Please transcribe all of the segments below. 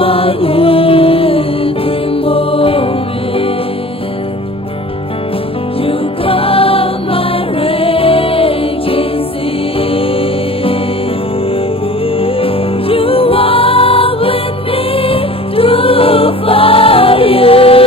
my every moment. You calm my raging sea. You are with me through fire.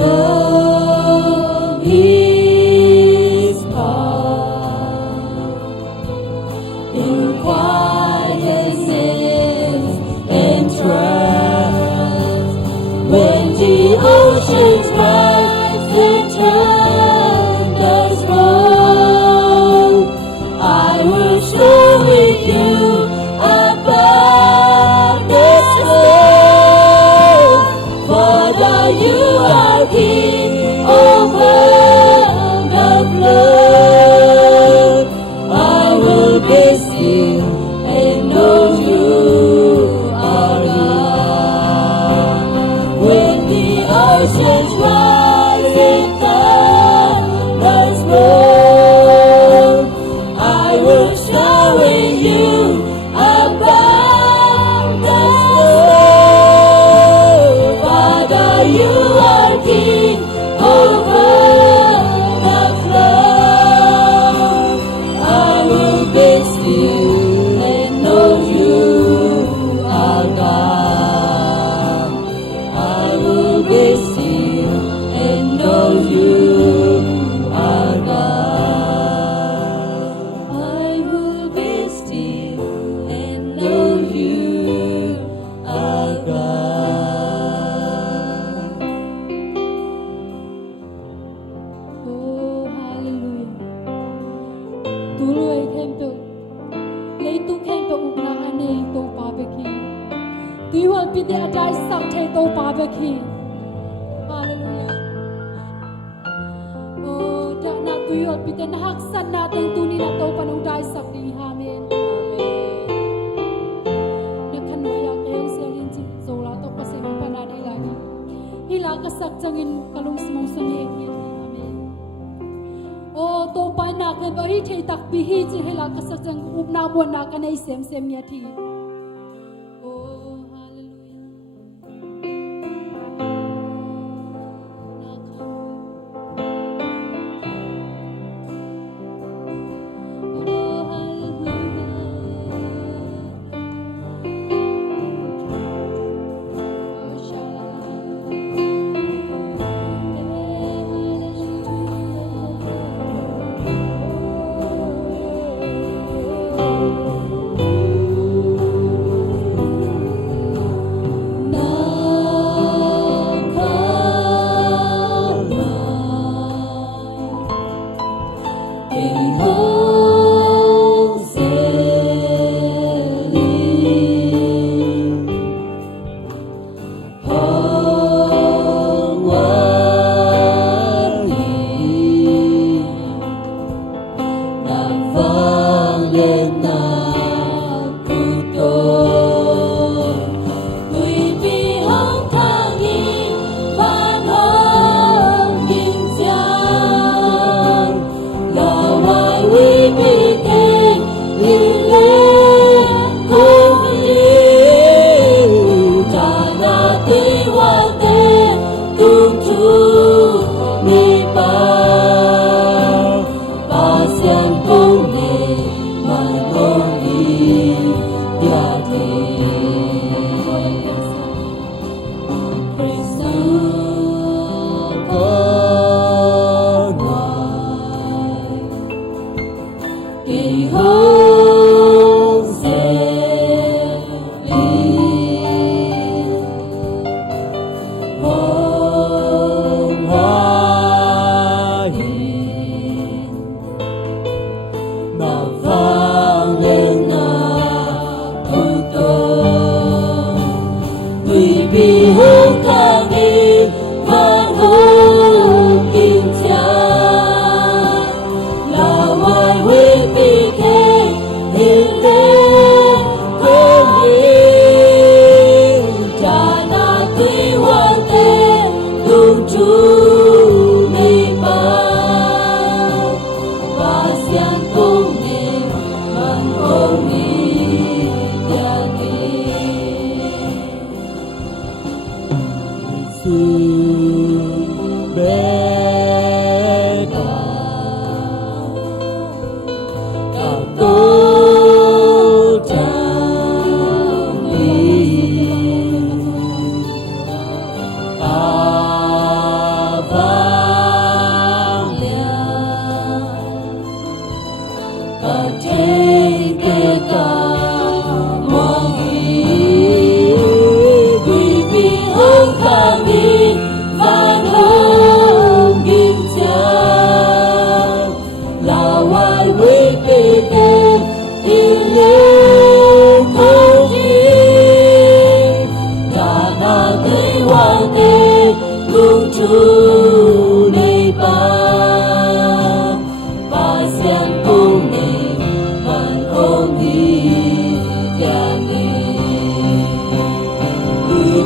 Love His power in quietness and trust. When the oceans rise and thunders roll, I will share with you above this world. Father, you are King over the flood. I will be still and know you are God. When the oceans rise and thunders roll, I will share with you above the world. Father, you are King over the flood. I will be still and know you are God. I will be still and know you are God. I will be still and know you are God. Oh, hallelujah. Tuloy kento. Leitu kento ugna ane to pabeki. Tuwal pite ajay sakte to pabeki. Hallelujah. Oh, dak na tuwal pite nahaksan natin tuni na to panudai sakdi. Amen. Nakanwaya kayo sa linji zola to paseng panadai lagi. Hila kasak jangin kalung simong sangi. Amen. Oh, to pa na kan ba hi thei tak pi hi chi hila kasak jang upna bon na kanai sem sem ya thi. Oh, hallelujah. Oh, chú đi ba sen cung ni man ôm hi dia ni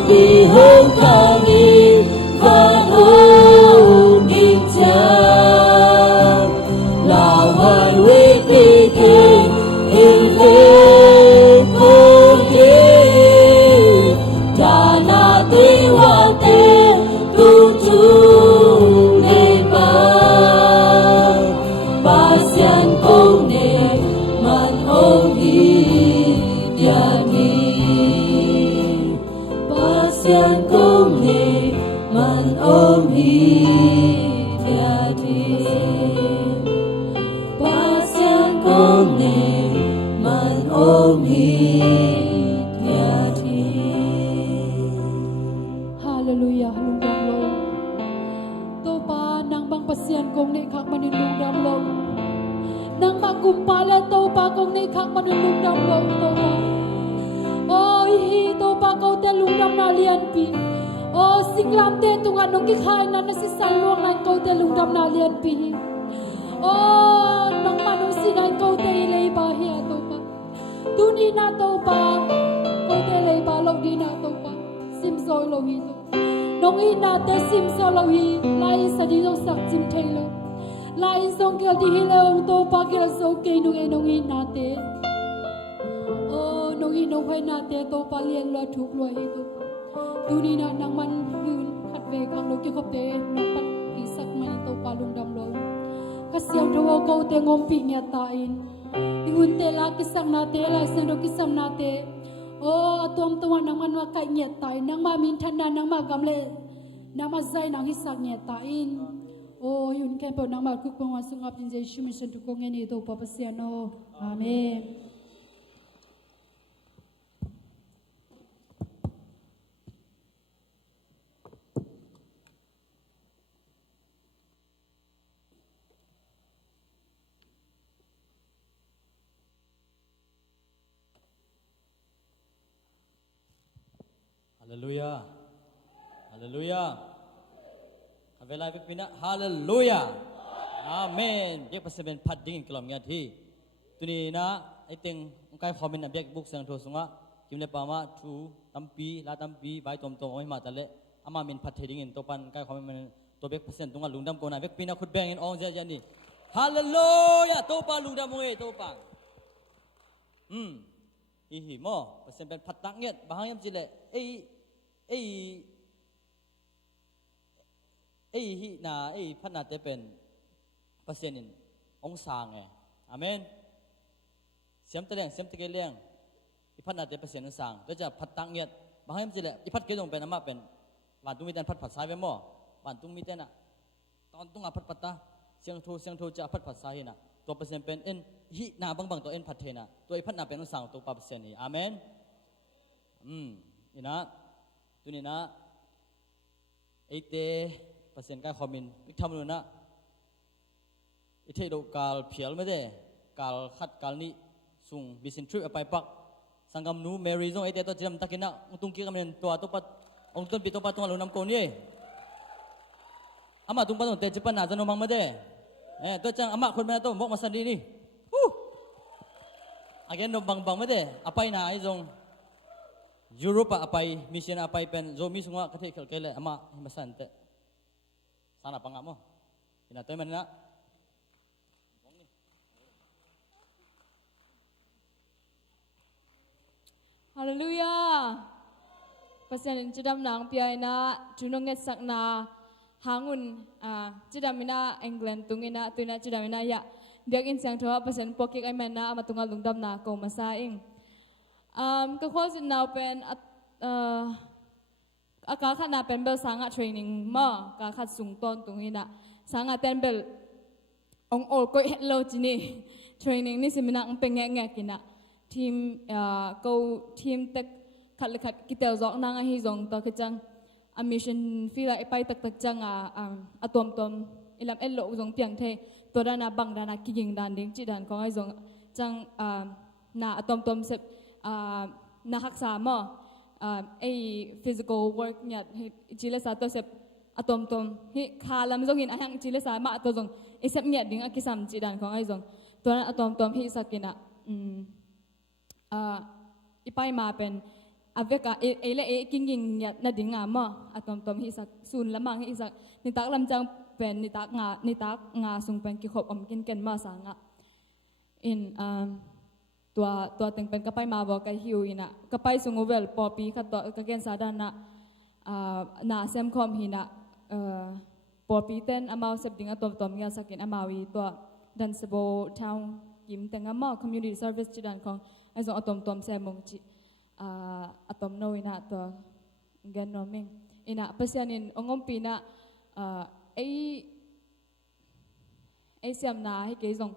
đi hương ca ni và hương kinh cha là hoài quý kỳ thế in lệ không ye cha na ti wa te tu chú ne ba sian công ne man ôm hi dia ni ba sian công ne man ôm hi dia ni ba sian công ne man ôm hi dia ni. Hallelujah, lungdam lo. To pa nang bang pasien kong ni khak manin lungdam lo. Nang magumpala to pa kong ni khak manin lungdam lo to pa. Oh hi to pa ko te lungdam na lian pi. Oh singlam te tungan nong ki khai na si salwang nan ko te lungdam na lian pi. Oh nang manong sinan ko te lei ba hi to pa. Tuni na to pa ko te lei ba lo di na to pa. Sim soi lo hi to. Nong i na te sim so lo hi lai sa di lo sak chim thei lo. Lai song kel di hi lo to pa kel so ke nong e nong i na te. Oh nong i nong hai na te to pa lien lo thuk lo hi to. Tuni na nang man hyun khat ve kang lo ki khop te nong pat ki sak man to pa lungdam lo. Ka siang tho ko te ngom pi nya ta in. Ingun te la ki sang na te la sang do ki sam na te. Oh atom tuan nang man wa kai nyet tai nang ma min than na nang ma gam le nang ma zai nang hi sak nyet ta in. Oh yun ken po nang ma ku ko wa sung up in Jesu mission to ko nge ni to pa pasiano. Amen. Hallelujah. Hallelujah. Avela pina hallelujah. Amen. Biak pasaben phat ding kelom nya thi. Tuni na I think kai comment na biak book sang tho sunga kimle pama thu tampi la tampi bai tom tom oi ma tale ama min phat theding in topan kai comment man to biak pasen tunga lungdam ko na biak pina khut beng in ong ja ja ni. Hallelujah. To pa lungdam oi to pa. Hi mo pasaben phat tak nget bahayam jile hi naพัฒนาจะเป็นเปอร์เซ็นต์องศาไงอาเมนเสียมตะเลียงเสียมตะเกียเลียงอีพัฒนาจะเปอร์เซ็นต์องศาแล้วจะพัดตั้งเงียดบางให้มันจะเลยอีพัดเกลงเป็นอามาเป็นวันตุ้งมีแต่พัดผัดสายไปมั่ววันตุ้งมีแต่น่ะตอนตุ้งอาพัดปัตตาเสียงโทจะพัดผัดสายน่ะตัวเปอร์เซ็นต์เป็นเอ็นหินาบางตัวเอ็นพัดเทน่ะตัวอีพัฒนาเป็นองศาตัวเปอร์เซ็นต์นี่อาเมนนี่นะตัวนี้นะไอเตเปอร์เซ็นต์การคอมมินวิกทำเลยนะไอเทดูการเพียลไม่ได้การคัดการนี้ส่งบิสินทริปไปปักสังกัมนูเมรีซงไอเตตัวจีนตักกินนะตุ้งกี้กันเป็นตัวปัดองต้นปีตัวปัดตัวลุนน้ำโกนี่อามาตุ้งปัดตัวเตจิปันหนาจะนมังไม่ได้ตัวจังอามาคนแม่ตัวบอกมาสันดีนี่อาเกนนบังไม่ได้อาไปหนาไอซงยุโรปapa mission apa pen zomi semua ketik kele ama masan te sana apa ngamo ina te mana Hallelujah pasien jidam nang piai na junonget sakna hangun jidamina England tungina tuina jidamina ya biak in sang thoa pasien pokik ai mana ama tungal lungdam na ko masaingก็ข้อสินนาวเป็นอาการขัดนาเป็นเบลสังกัดเทรนนิ่งมาการขัดสูงต้นตรงนี้นะสังกัดเป็นเบลองโอลก็เห็นโลจินี่เทรนนิ่งนี่สิมินังเป็นแง่กินนะทีมก็ทีมเต็กขัดเลยขัดกิเตลจอกนางให้จงต่อคือจังมิชชั่นฟีลไปตักจังตัวอิลามเอลโลจงเพียงเทตัวด้านนาบังด้านนากิยิงด้านดิ้งจีด้านของไอ้จงจังนาตัวเสพนักศึกษาหม้อไอ้ physical work เนี่ยจิเลสาตัวเสพ atom hi khalam zong hin ahang chile sa ma to zong isep nge ding akisam chi dan khong ai zong to atom hi sakina ipai ma pen aveka ele kinging na dinga mo atom hi sak sun lamang hi sak ni tak lam jang pen ni tak nga sung pen ki khop om kin ken ma sanga inตัวเต็งเป็นกระไปมาบอกกันหิวอินะกระไปสุงเวลปอปีขัดต่อกระเกนสาดานะนาเซมคอมหินะปอปีเต้นอามาเสพดิ้งตัวมีอาสักินอามาวีตัวดันสโบทาวกิมเต็งอามาคอมมูนิตี้เซอร์วิสจีดันของไอ้ส่งตัวเซมงจีตัวโนอินะตัวเกนโนมิงอินะเปเซียนินองค์ปีนะไอ้เสียมนาให้เกยส่ง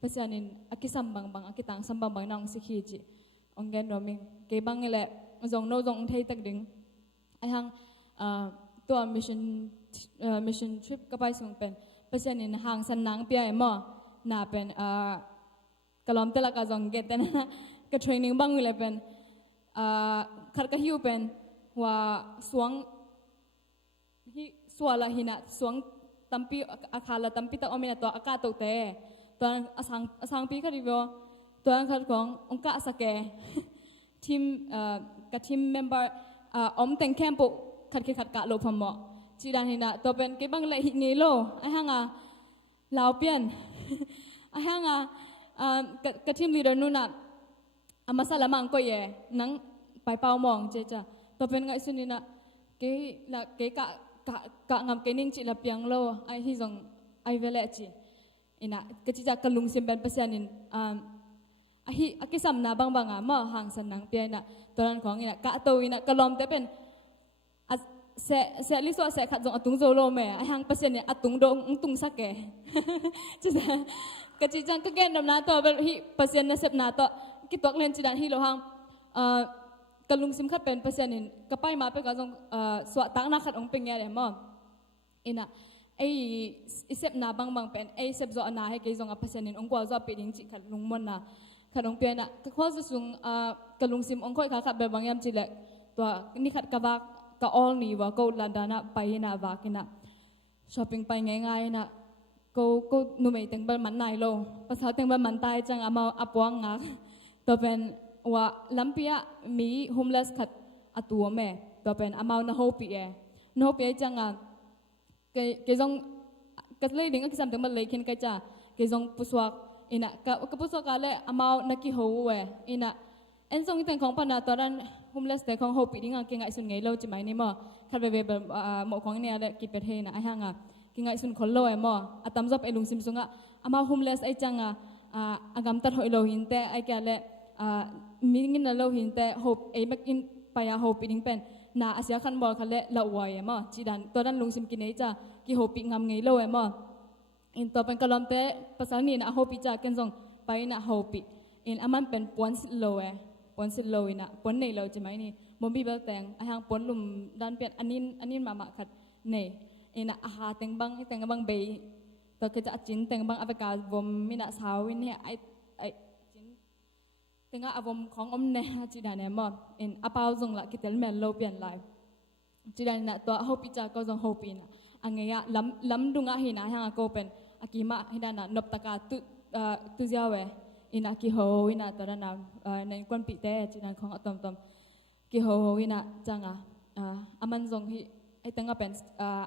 Pasanin akisambang akitang sambang nang sikiji onggen roming ke bang ele zong no zong thei tak ding ai hang to mission trip ka pai sung pen pasanin hang san nang pia mo na pen kalom tela ka zong get ten ka training bang ele pen khar ka hiu pen wa suang hi swala hina suang tampi akhala tampi ta omina to akato teตอนอสังปีค่ะดิบตอนขัดขององค์กะสแกทีมกับทีมเมมเบอร์อมแต่งแคมปุขัดกะโลพมอจีดานหินะตัวเป็นเก็บบังเลยหินีโลไอ้ห่างลาวเปียนไอ้ห่างกับทีมลีดเดอร์นู่นน่ะมาสลามังก็เย่นังไปเป่ามองเจจ้าตัวเป็นไงสุนินะเกกะงามเกนิ่งจีละเปียงโลไอ้ที่ส่งไอ้เวลจีina kecicak kelung simpan pesanin ahi akisam na bang ma hang sanang pia ina toran kong ina ka to ina kalom te pen se liso se khat jong atung zo lo me hang pesan ni atung dong tung sake chisa kecicak ke gen na to bel hi pesan na sep na to kitok len cidan hi lo hang kelung sim khat pen pesanin kapai ma pe ka jong swa tang na khat ong peng ya le mo inaไอ้เสพนาบางเป็นไอ้เสพโซอานาให้เกี่ยงกับภาษาเนี่ยองค์กว่าจะเป็นจิขัดลุงมันนะขัดองเปียนะก็ข้อสุดกระลุงซิมองค์ค่อยขัดแบบบางยามจิเล็กตัวนี่ขัดกับกะออลนี่ว่าก็ลันดานะไปนะวากินะช้อปปิ้งไปง่ายๆนะก็นุ่มไอ้เต็งบันมันนายโลภาษาเต็งบันมันตายจังอามาอับวังงักตัวเป็นว่าลัมเปียมีโฮมเลสขัดอัตัวแม่ตัวเป็นอามาหน้าโฮปีหน้าโฮปีจังcái dòng cái lấy đến cái sản phẩm lấy khiến cái cha cái dòng puswak ina cái puswak cái lệ amau naki hau we ina en dòng cáiของปนาตอนhomelessแต่ของ hope ดิ้งcái ngày xuân ngày lâu chỉ mấy ni mà khát về mộtของเนี่ยเลยกิเป็ดเฮนะไอ้ห่างcái ngày xuânคนโลไอ้mà atam job ไอ้ลุงซิมซุงamau homeless ไอ้จังagam tar hoi lo hinแต่ไอ้แกเลยมีเงินโลหินแต่ hope ไอ้แม็กอินไปhope ดิ้งเป็นนาอาเซียขันบอลคันเละละวายมั้งจีดันตัวนั้นลุงซิมกินไอ้จ้ากี่โฮปิงามไงโลเอมั้งอินตัวเป็นกลอมเตะภาษานี่นะโฮปิจ้ากันส่งไปนะโฮปิอินอามันเป็นปวนสิโลปวนสิโลนะปวนในโลใช่ไหมนี่มบีเบลแตงอาหางปวนลุมดันเปียนอันนี้มาขัดในอินอาหาแตงบังแตงบังเบย์ตัวก็จะจินแตงบังอเมริกาบอมมินาสาววินเนี่ยไอจินแตงอาวมของอมเนจีดันเนี่ยมั้งอินอาเปาส่งละกิเตลเมลโลเปลี่ยนไลฟ์จีดันนะตัวโฮปิจ้าก็ส่งโฮปินะอันเงี้ยล้ำดุงอ่ะหินะฮะก็เป็นอากิมาหินะนบตะกาตุเจ้าเวอินะกิโฮอินะตอนนั้นในกวนปีเตจีนันของตอมกิโฮอินะจังอามันทรงที่ไอ้ตั้งก็เป็น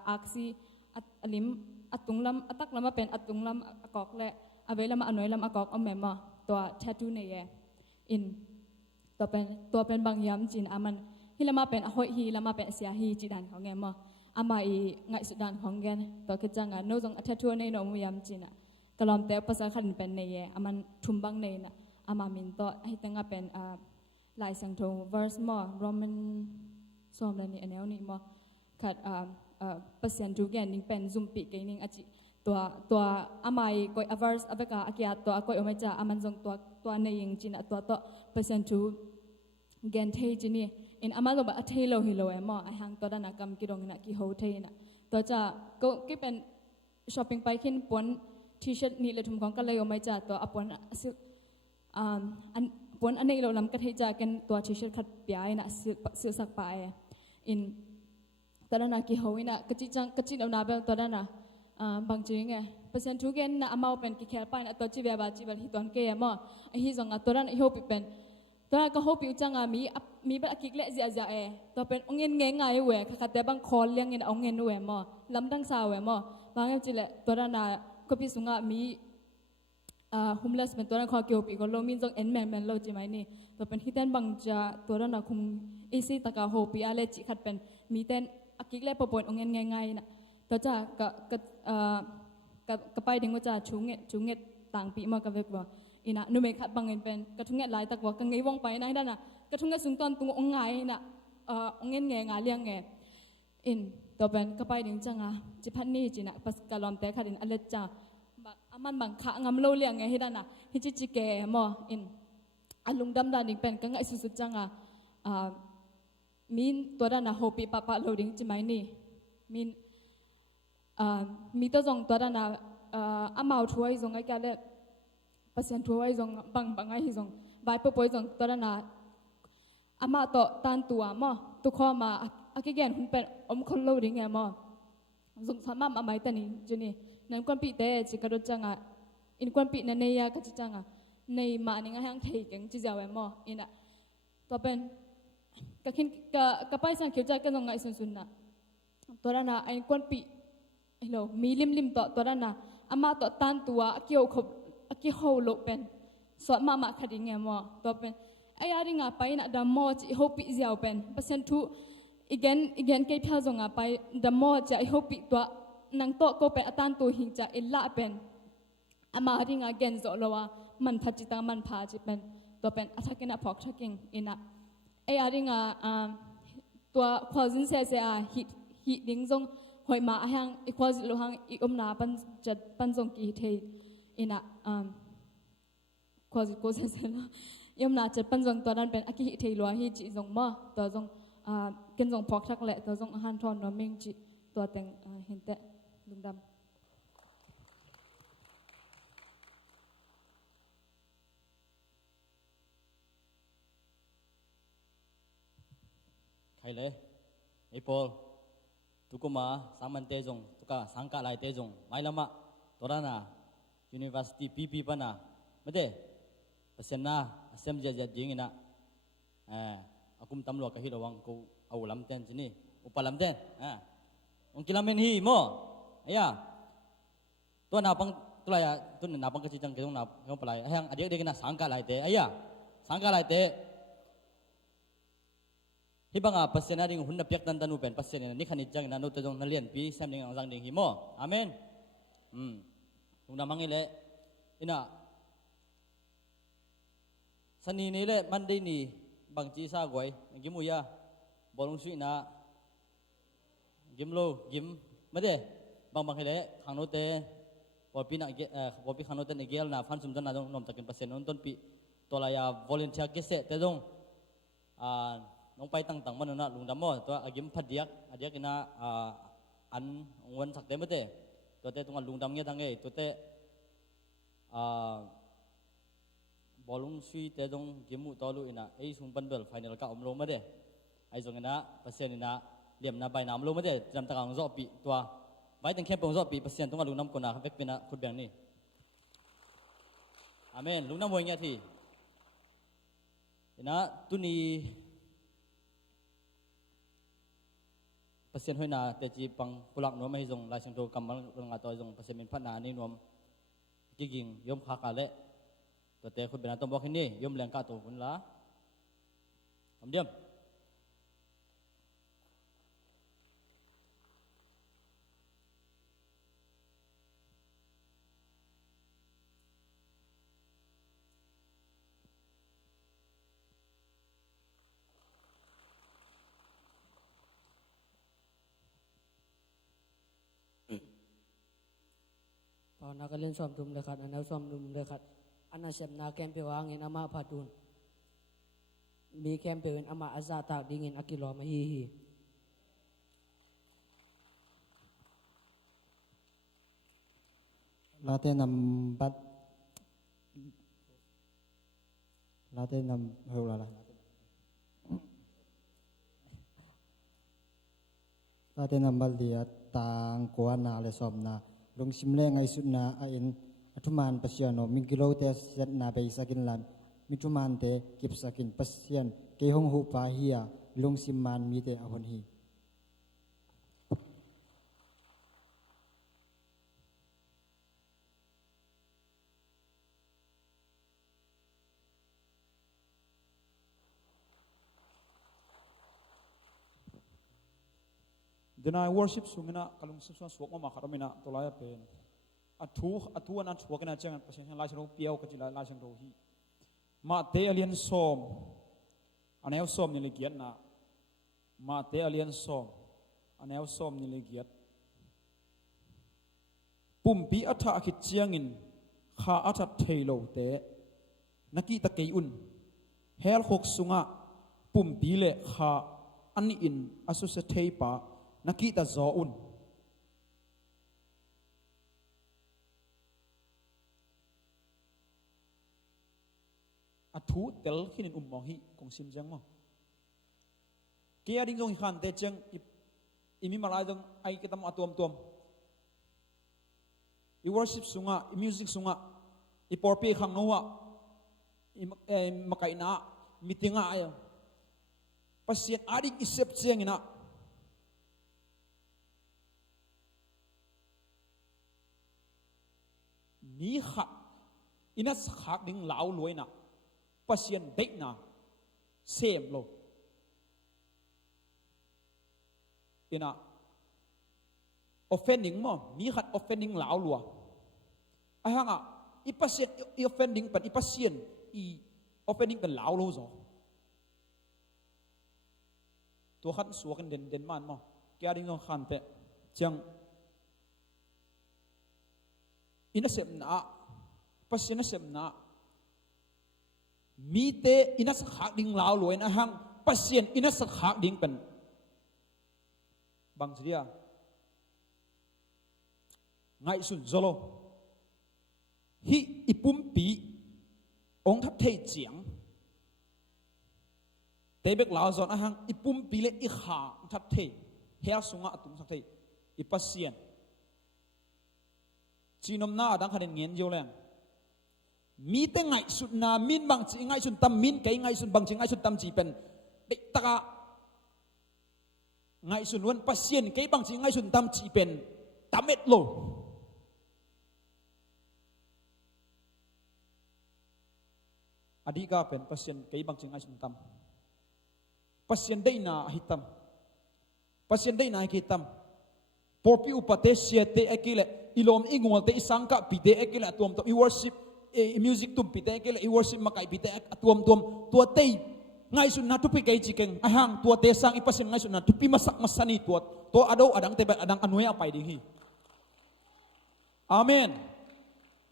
อักซีอัลิมอัตุงลำอัตักลำมาเป็นอัตุงลำอักอกและอาเวลมาอันน้อยลำอักอกอมแม่มาตัวแททูเนี่ยอินตัวเป็นบางยามจีนอามันฮิลามาเป็นหอยฮิลามาเป็นเสียฮิจีดันของเงี้ยมาอามาอีไงสุดานของแกนตัวกิจงานโน้ตรงอัธทัวในโนมุยามจีน่ะกลอมแต่ภาษาขันเป็นในเย่อามันทุ่มบังในน่ะอามามินโตให้ตั้งเป็นลายสังทง verse มอ Roman ส่วนนี้อันนี้มอขัดเปอร์เซ็นต์จูแกนนิ่งเป็นซุมปีกนิ่งอาจิตัวอามาอีก้อย verse อเบกาอากิอาตัวก้อยอเมจ่าอามันทรงตัวในยิงจีน่ะตัวเปอร์เซ็นต์จูแกนเทจีนี่อินอามาโลบะเทโลฮิโลเอมอไอหังตัวด้านนักกรรมกิดงนักกิโฮเทนะตัวจะก็เป็นช้อปปิ้งไปขึ้นปนทีเชิร์ตนี่เลยทุ่มของกันเลยอไม่จ่าตัวปนปนอันนี้เราลำกระเทจ่ากันตัวทีเชิร์ตขัดเปียนะซื้อสักไปอิน ตอนนั้นกี่หัวน่ะกระจิเอาหน้าแบบตอนนั้นน่ะบางจริงไงเปอร์เซ็นต์ทุกเกนน่ะอามาเป็นกี่แค่ไปน่ะตัวจีเบียบาจีบันฮิตอนเกย์มั่งไอ้ฮิจงอ่ะตอนนั้นไอ้หัวปีเป็นตอนนั้นก็หัวปีจังอ่ะมีแบบกิกเละเสียตัวเป็นองเงินเงี้ยง่ายเว้ยค่ะแต่บางคนเลี้ยงเงินองเงินเว้ยมั่งลำดังสาวเว้ยมั่งบางอย่างจีเละตอนนั้นน่ะก็พิสูจน์อ่ะมีhomeless เป็นตัวนั้นข้อเกี่ยวปีก็ลงมีจงเอ็นแมนโลจีไหมนี่ตัวเป็นที่เต้นบางจะตัวนั้นน่ะคงอีซี่ตะกาโฮปีอะไรจีขัดเป็นมีเต้นกิกเล่ปปนองเงินง่ายๆนะตัวจะกไปถึงว่าจะชูเง็ดต่างปีมากับเวกว่าอีน่ะนุ่มขัดบางเงินเป็นกระทุ่งเง็ดลายตะกว่ากังไงว่องไปนะด้านน่ะกระทุ่งเง็ดสูงต้นตุงองไงน่ะองเงินง่ายเลี้ยงไงอินตัวเป็นกไปถึงจังอ่ะจิพันนี่จีน่ะปัสกาลอมแต่ขัดอินอะไรจ้าอามันบางขะงำโลเลี้ยงไงให้ด้านน่ะฮิจิเกะมออินลุงดำด้านนี้เป็นกังไงสุดๆจังอ่ะมีตัวด้านน่ะโฮปีปะโลดิ้งจิไหมนี่มีตัวจงตัวด้านน่ะอามาช่วยจงไอ้แกเล่เปอร์เซ็นต์ช่วยจงบางไงจงใบปป่วยจงตัวด้านน่ะอามาต่อตันตัวมอตัวข้อมาอากิเกนคุณเป็นคนโลดิ้งไงมอจงสามารถมาไม่แต่นี่จุนี่นั่นคนปีเตะจิกระโดดจังอ่ะอินคนปีนั่นเนี่ยก็จะจังอ่ะในมานี่ไงแห้งเทกันจิเจ้าเอ็มออินอ่ะตัวเป็นก็คิดก็ไปสังเกตใจกันตรงไงสุนๆน่ะตัวนั้นน่ะไอ้คนปีไอ้เรามีลิมตัวนั้นน่ะอามาตัวตันตัวเกี่ยวขบเกี่ยวโลเป็นสอนมาคดีไงมอตัวเป็นไอ้อะไรง่ะไปน่ะดามอจิโฮปีเจ้าเป็นเปอร์เซ็นต์ทุอีกเกนเกี่ยวจงอ่ะไปดามอจะไอ้โฮปีตัวนังโตก็เป็นอัตันตัวหิงจะอิลละเป็นอามาดิ่งอาเกนโซโลวามันพัจิตังมันพาจิเป็นตัวเป็นอัทักกินะพอกชักกิงอินะไอ้อาดิ่งตัวความสินเสียฮิดิ่งจงหอยมาหังอีความสิโลหังอีนาปันจัดปันจงกีเทอินะความสิโกเสียนะยมนาจัดปันจงตัวนั้นเป็นอากิฮิเทลัวฮิจิจงมาตัวจงเกนจงพอกชักแหละตัวจงอาหารทอนนอมิงจิตัวแต่งเห็นแต่ลุงดำใครเลยไอ้ปอลทุกมาสังมันเตจงทุกสังกัดลายเตจงไม่ละมาตัวนั้นนะ University PP ปะนะไม่ได้เปอร์เซ็นต์นะเซมจะยิงนะaku minta meluak kahit awang ko awalam ten sini upalam ten ong kilamen hi mo aya to na pang tulaya to na pang kasi jang ketong na yung palay ayang adik na sangka lai te aya sangka lai te hibanga pasien na ding hunna piak tan tanu pen pasien ni khanit jang na no te jong na lian pi sam ding ang jang ding hi mo amen tung na mangile ina sani ni le mandi niบางจีซ่าไว้กิมุยาบอลงสุนะกิมโลกิมไม่ได้บางให้เลยขังโนเตวอลปีนักวอลปีขังโนเตนเกลนะฟันสุมจันนะตรงนมตะกินเปอร์เซ็นต์นนต้นปีตัวลายาวอลเลนเชียร์เกษตรแต่ตรงน้องไปตั้งมันนะลุงดำมอตัวกิมพัดเดียกนะอันวันสักเต็มไม่ได้ตัวเตตรงลุงดำเงี้ยตั้งไงตัวเตบอลลงสุยแต่ตรงเกมมุตอลุอินะไอ้สุงปันเบลไฟนอลก็อมลงมาเด้ไอ้ตรงนั้นเปอร์เซ็นต์นี่นะเลี่ยมนะใบน้ำลงมาเด้จำตะกังรอบปีตัวใบตั้งแค่ปงรอบปีเปอร์เซ็นต์ตรงลุงน้ำคนน่ะเวกเป็นนะคุณแบงนี่อาเมนลุงน้ำมวยเงี้ยทีนะตุนีเปอร์เซ็นต์ห้อยนาแต่จีปังกุลักนัวไม่ให้ส่งลายสังโตกำมังลงอาตัวส่งเปอร์เซ็นต์เป็นพัฒนานี่นวมจริงๆยมขากาเละตัวเตะคุณเป็นอันต้องบอกที่นี่ยมแรงกาตัวคุณละทำเดียม nak kalian som tum dekat, anak som tum dekat, anak sem nak kempe wangin ama padun, mi kempe ama azata dingin akilo mahihi. Late nambat, late nam hula lah. Tate nambal dia tang kuana le somna lung simle ngai sutna ain atuman pasiano mingilo te set na be sakin lan mituman te kip sakin pasian ke hong hu pa hiya lung simman mi te ahon hi Denai worship sungina kalung sipson suak ma kharamina tolaya pen atu anan suakina jangan pasien lai sero piau ka jila lai sero hi ma te alien som aneu som ni legiat na ma te alien som aneu som ni legiat pumpi atha akit chiangin kha atha theilo te naki ta keiun hel khok sunga pumpi le kha ani in asu se theipa nakita zoun athu tel khinin ummohi kong sim jang mo kia ding jong khan te chang imi malai jong ai ketam atom tom I worship sunga I music sunga I porpe khang nowa I makaina mitinga ayo pasien adik isep cheng ina mi khat ina khak ding lau loina pasien dek na sem lo ina offending mo mi khat offending lau lua ahanga I pasien I offending pan I pasien I offending pan lau lo zo to khat suakan den man mo kya ding khan te chang ina sem na pasina sem na mi te ina sa khak ding lao loin a hang pasien ina sa khak ding pen bang dia ngai sun zolo hi ipum pi ong thap thei chiang te bek lao zon a hang ipum pi le I kha thap thei hea sunga atung sak thei I pasien chinom na dang khanin ngen jo leng mi te ngai sut na min bang chi ngai sun tam min kai ngai sun bang chi ngai sun tam chi pen de taka ngai sun wan pasien kai bang chi ngai sun tam chi pen tamet lo adika pen pasien kai bang chi ngai sun tam pasien dei na hitam pasien dei na hitam porpi upate siete ekile ilom ingol te isangka pide ekile atom to I worship music tum pide ekile I worship makai pide atom tom tua te ngai sun na tupi kai chikeng ahang tua te sang ipasim ngai sun na tupi masak masani tuat to ado adang te adang anuya pai ding hi amen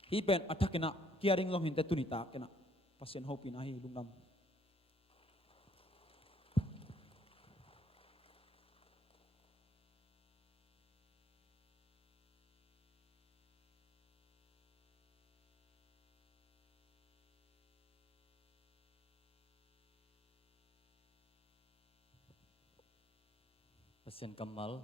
hi ben atakena kiaring long hinte tunita kena pasien hope na hi lungdam pasien kamal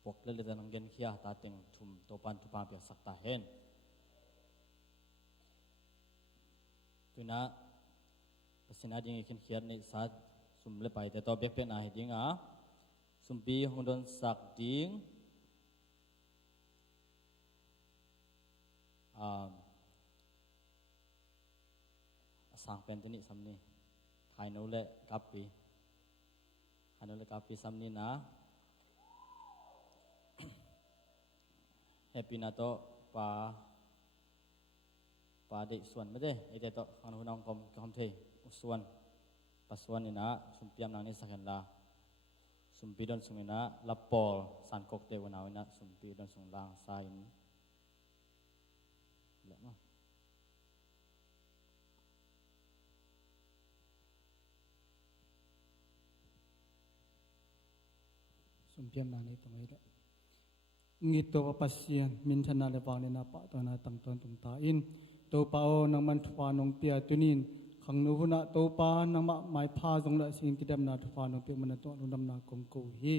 pok le le nang gen khia ta teng thum to pan tu pa pya sakta hen tuna pasien ading ikin khiar nei sa sum le pai te to bek pe na he ding a sumpi hongdon sak ding sang pen tini samni thai no le kapi hanole kapi samni na happy na to pa de suan me de ite to han hunang kom the suan pasuan ina sumpiam nang ni sakhen la sumpi don sungina lapol san kok te wana ina sumpi don sung lang sain la ma sumpiam nani tamai da ngito pa pasien min thana le pang na pa to na tang ton tum ta in to pao nang man thwa nong pia tunin ขังนูหุนะโตปานังมะไม้พาจงละสิ่งที่ดำนาทุพานุเปียมันตัวลุงดำนากงกูฮี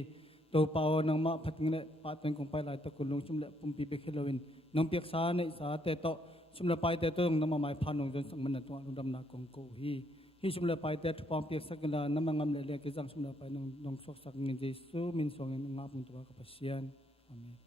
โตปานังมะพัดงเละปาเต็งกงไปหลายตะกุลลงชุมเละปุ่มปีเบคโลวินน้องเปียกสาเนสาเตโตชุมเละไปเตโตงน้ำมะไม้พานงจนสังมันตัวลุงดำนากงกูฮีฮิชุมเละไปเตทุพามเปียกสักกันละน้ำมันงามเละๆกิจังชุมเละไปน้องสกสักเงินเจสุมินสองเงินงาบุญตัวกับเสียนอาเมน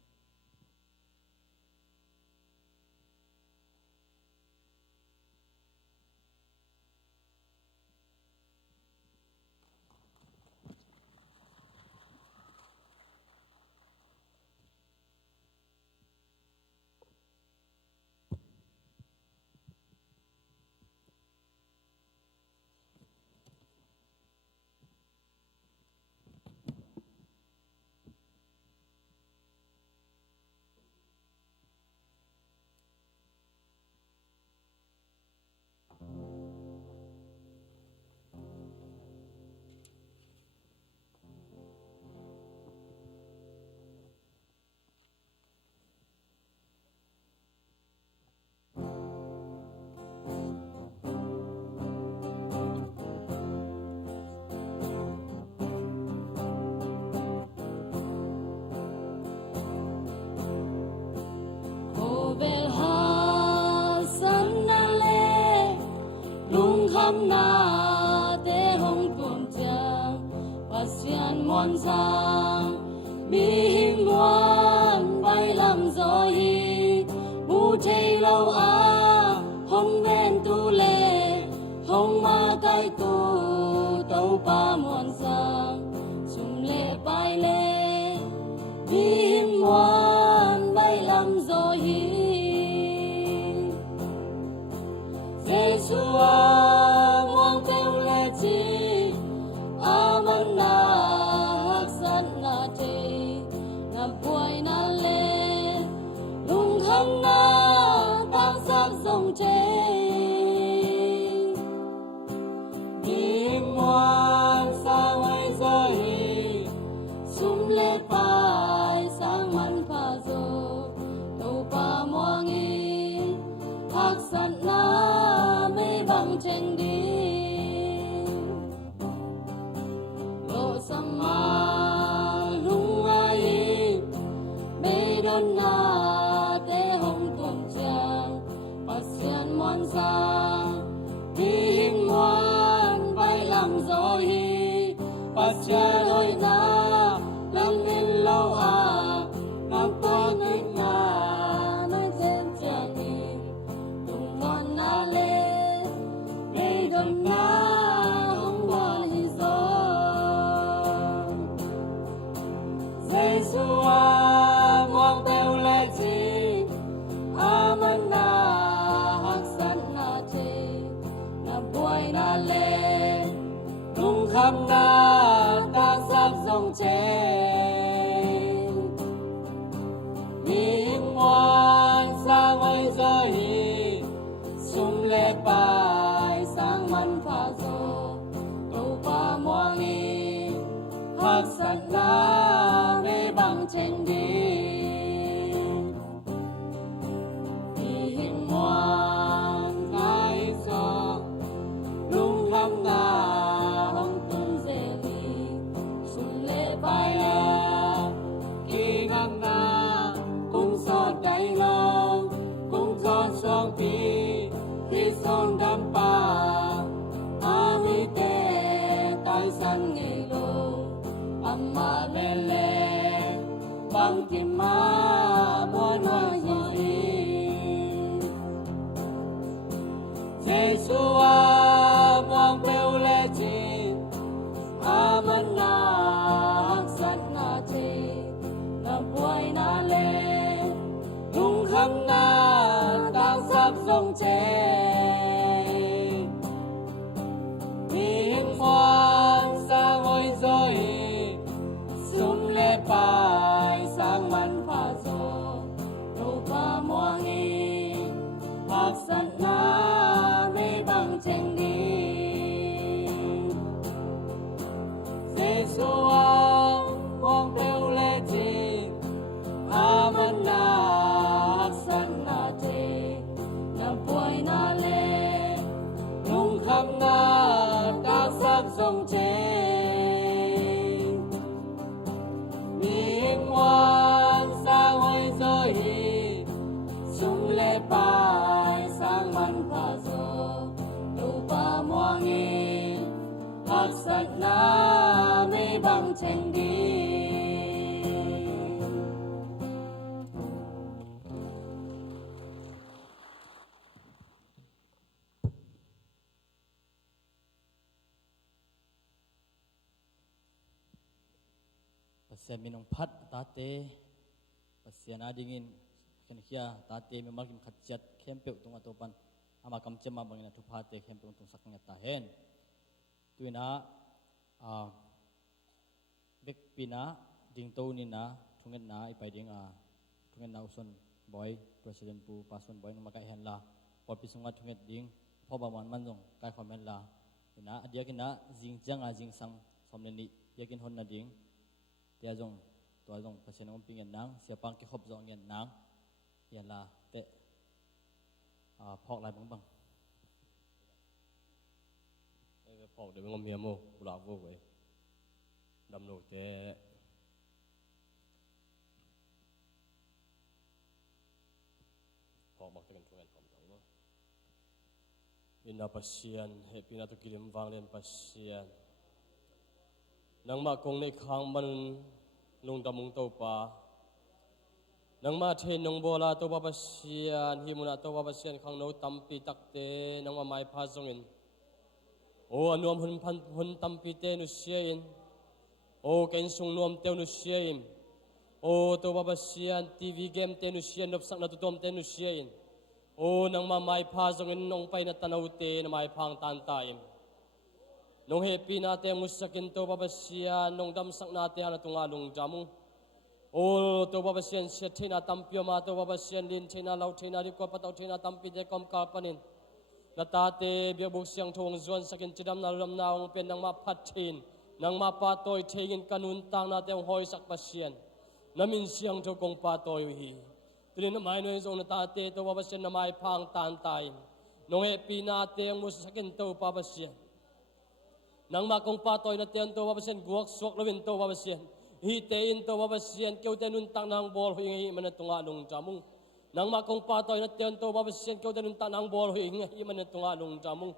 mòn sang mi hình ngoan bay làm gió hi mu chay lâu à hong ven tu lệ hong ma cái tu tàu pa mòn sang sum lệ bay lệ mi hình ngoan bay làm gió hi Giê-xu à ngoan kêu lệ chi aman na na te na boy na le lung kham na tang sap song te im ngoan sa wai zo hi sum le pai sang man pha zo tàu pa moang i hak san na me bang cheng di lo sama na te hong tuần chàng pasian moan sang hin moan bay làm gió hi pasian ơi na lăng in lâu à ngang tôi nơi ngà nơi tên chàng in tung moan na lê để đầm na hong hoa hi gió Giê-xu à ngoan teo lệ chi aman na hak san na te na boy na le lung kham na ta sap song che mi ngoan sa ngoi zo hi sum le pai sang man pha zo tàu pa moang i hak san na me bang cheng di ngoan ngai zo lung kham na hong tung dê hi sum lệ pai la ki ngam na cung so dai long cung so song pi khi son đam pa a mi te tai san ngei lo amma me le bang kim ma bon hoa hi Giê-xu à moang bêu lệ chi aman na hak san na te na boy na le lung kham na tang sap song che mi ngoan sa ngoi zo hi sum le pai sang man pha zo tàu pa moang i hak san na me bang cheng di Giê-xu à ngoan bêu lệ chi pasien minong pat tate pasien adingin kan kia tate memang kim khajat kempe tung atopan ama kam chema bangina tu phate kempe tung saknga tahen tuina bek pina ding to ni na thungen na ipai ding thungen na uson boy president pu pason boy nang makai hen la por pisunga thunget ding phoba man manjong kai khomen la tuina adia kina jing janga jing sang somne ni yakin hon na ding tia jong to jong pasien om pingen nang siapang ki khop jong ngen nang ya la te phok lai bang bang phok de ngom hiamo bula wo we dam no te phok mak ten thuen phom thong no ina pasien he pina to kilim wang len pasien nang ma kong nei khang man lungdam mung to pa nang ma the nong bola to ba pasien himuna to ba pasien khang no tampi takte nang ma mai pha zongin o anuam hun tampi te nu siein o ken sung nuam te nu siein o to ba pasien tv game te nu sien nop sak na to tom te nu siein o nang ma mai pha zongin nong pai na tanaw te na mai phang tan taim nong happy na te musakin to ba pasien nong dam sak na te ana tunga lungdam o to ba pasien se thina tampio ma to ba pasien lin thina lau thina ri ko patau thina tampi de kom kal panin natate bia buk siang thong zuan sakin chidam na ram naung pen nang ma phathin nang ma pa toy thegin kanun tang na te hoi sak pasien namin siang tho kong pa toy hi tin mai noi zong natate to ba pasien na mai phang tan tai nong happy na te musakin to pa pasien nang ma kong pa toy na ten to ba pasien guak sok lovin to ba pasien hi te in to ba pasien keu te nun tang nang bol hui hi man tunga lung jamung nang ma kong pa toy na ten to ba pasien keu te nun tang nang bol hui hi man tunga lung jamung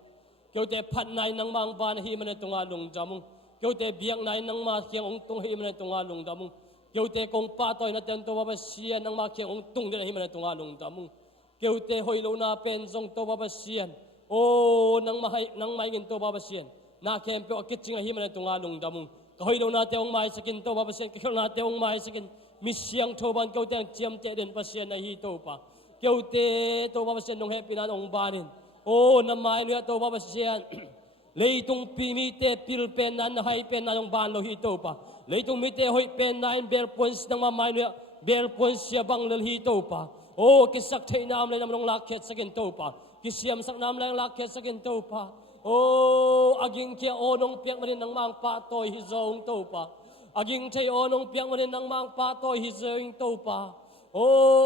keu te phat nai nang mang ban hi man tunga lung jamung keu te biak nai nang ma khiang ong tung hi man tunga lung jamung keu te kong pa toy na ten to ba pasien nang ma khiang ong tung de hi man tunga lung jamung keu te hoi lo na pen zong to ba pasien o nang mai gin to ba pasien na kem pe kitchinga hi man tunga lung jamung kahoi lo na te ong mai sakin to ba pasien kahoi na te ong mai sakin mi siang thoban keu te chiam te den pasien na hi to pa keu te to ba pasien nong happy na ong banin o na mai lu to ba pasien leitung pi mi te pil pen nan hai pen na ong ban lo hi to pa leitung mi te hoi pen nine bel points nang ma mai lu bel points sia bang le hi to pa o kisak thei nam le nam long lak khet sakin to pa kisiam sak nam le lak khet sakin to pa o aging kia onong piak manin nang mang pa toy hi zong to pa aging thei onong piak manin nang mang pa toy hi zeng to pa o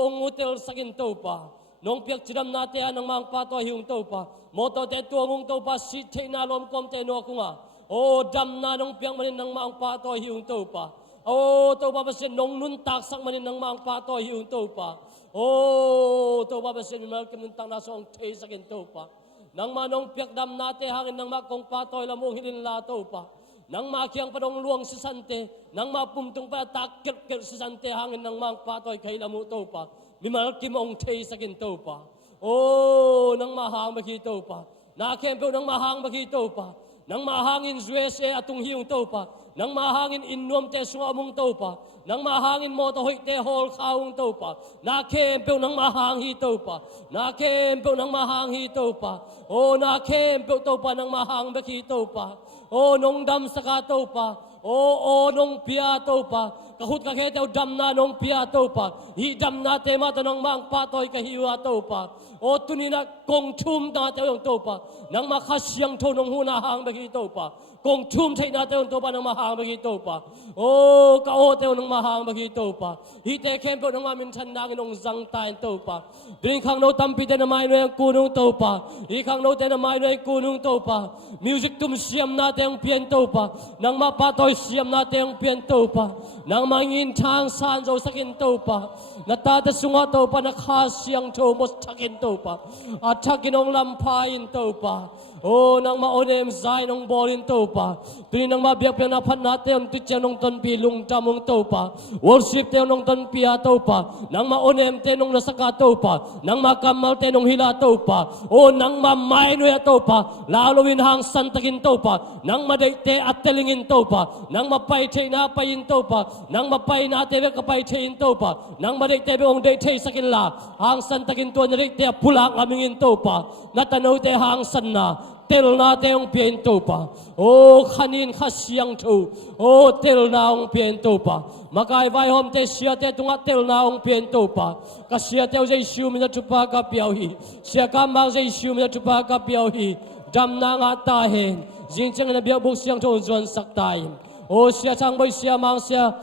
ngutel sakin to pa nong piak chidam na te nang mang pa toy hiung to pa moto te tuamung to pa si thei na lom kom te no kunga o dam na nong piak manin nang mang pa toy hiung to pa o to pa pasen nong nun tak sak manin nang mang pa toy hiung to pa o to pa pasen mal kem nun tak na song thei sakin to pa nang manong piak dam nate hangin nang makong patoy lamong hilin la to pa nang makiang padong luang sa sante nang mapumtung pa takkel kel sa sante hangin nang mang patoy kay lamu to pa mimal kimong thei sakin to pa o nang mahang bagi to pa na kempo nang mahang bagi to pa nang mahangin USA atung hiung to pa nang mahangin innom te suamong to pa nang mahangin mo to hoi te hol kaung to pa na kempo nang mahang hi to pa na kempo nang mahang hi to pa o na kempo to pa nang mahang baki to pa o nong dam saka to pa o nong pia to pa kahut ka kete dam na nong pia to pa hi dam na te ma to nang mang pa toy ka hiwa to pa o tunina kong thum na te yong to pa nang makhasyang to nong huna hang baki to pa kong thum thei na te to pa nang mahang bagi to pa o ka o te nang mahang bagi to pa hi te kempo nang mamin than nang nong zang tain to pa dring khang no tampi te na mai no kunung to pa hi khang no te na mai no kunung to pa music tum siam na te ang pian to pa nang mapatoy siam na te ang pian to pa nang mangin thang san zo sakin to pa natata sunga to pa na kha siang to mos thakin to pa athakin ong lampain to pa O nang maonem zai nong bolin to pa. Tuni nang mabiak piang napan natin tu chen nong ton pi lungdam mong to pa. Worship te nong ton pi to pa. Nang maonem te nong nasaka to pa. Nang makamal te nong hila to pa. O nang mamay no ya to pa. Lalawin hang santakin to pa. Nang maday te at telingin to pa. Nang mapay te na payin to pa. Nang mapay na te kapay te in to pa. Nang maday te ong day te sakin la. Hang santakin to na te pulang amingin to pa. Natanaw te hang san na. Tel na te ong piento pa. O kanin kasyang to. O tel na ong piento pa. Makay vai hom te siya te tunga tel na ong piento pa. Kasya te o jay siya mina chupa ka piyawi. Siya kamang jay siya mina chupa ka piyawi. Dam na nga tahin. Zinchang na biyak buk siyang to zon saktayin. O siya chang boy siya mang siya.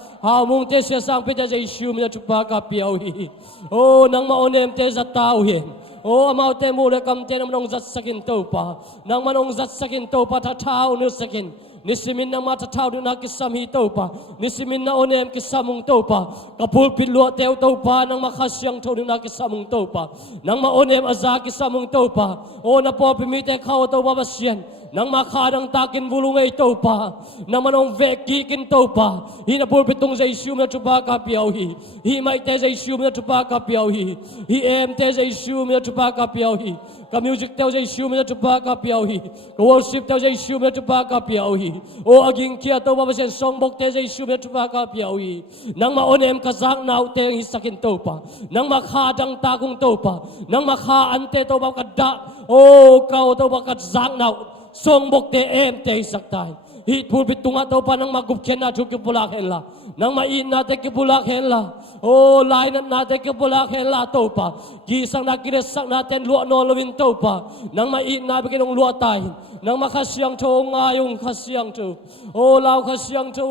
Mung te siya sang pita jay siya mina chupa ka piyawi. O nang maonem te sa tauhin. O amaw te mula kam te naman zat sakin to pa. Nang manong zat sakin to pa tatao no sakin. Nisimin na matatao doon na kisam hito pa. Nisimin na onem kisamong to pa. Kapulpit luwa teo to pa. Nang makasyang to doon na kisamong to pa. Nang maonem aza kisamong to pa. O na po pimite kao to babasyan. Nang makadang takin bulungay to pa. Nang manong vekikin to pa. Hinapulpitong sa isyum na chupa kapiyawi. Himay te sa isyum na chupa kapiyawi. Hiem te sa isyum na chupa kapiyawi. Ka-music teo sa isyum na chupa kapiyawi. Ka-worship teo sa isyum na chupa kapiyawi. O aging kia to babasyan songbok te sa isyum na chupa kapiyawi. Nang maonem kazak na te ang hisakin to pa. Nang makadang takong to pa. Nang makaante to ba kada. O kao to ba kazak na songbok te te saktay. Hit pulpit tunga to pa nang magupkyan na chukipulakhen la. Nang main natin kipulakhen la. O lain natin kipulakhen la to pa. Gisang nakiresak natin luwa nolowin to pa. Nang main natin kinong luwa tayo. Nang makasyang to ngayong kasyang to. O lao kasyang to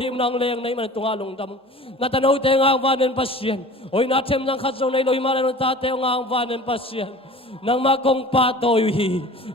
him nang leng na iman tunga lungdam. Natanaw tayo nga ang vanen pasyan. Oy natem nang kasyang na iloy maran tate nga ang vanen pasyan. Nang makong patoy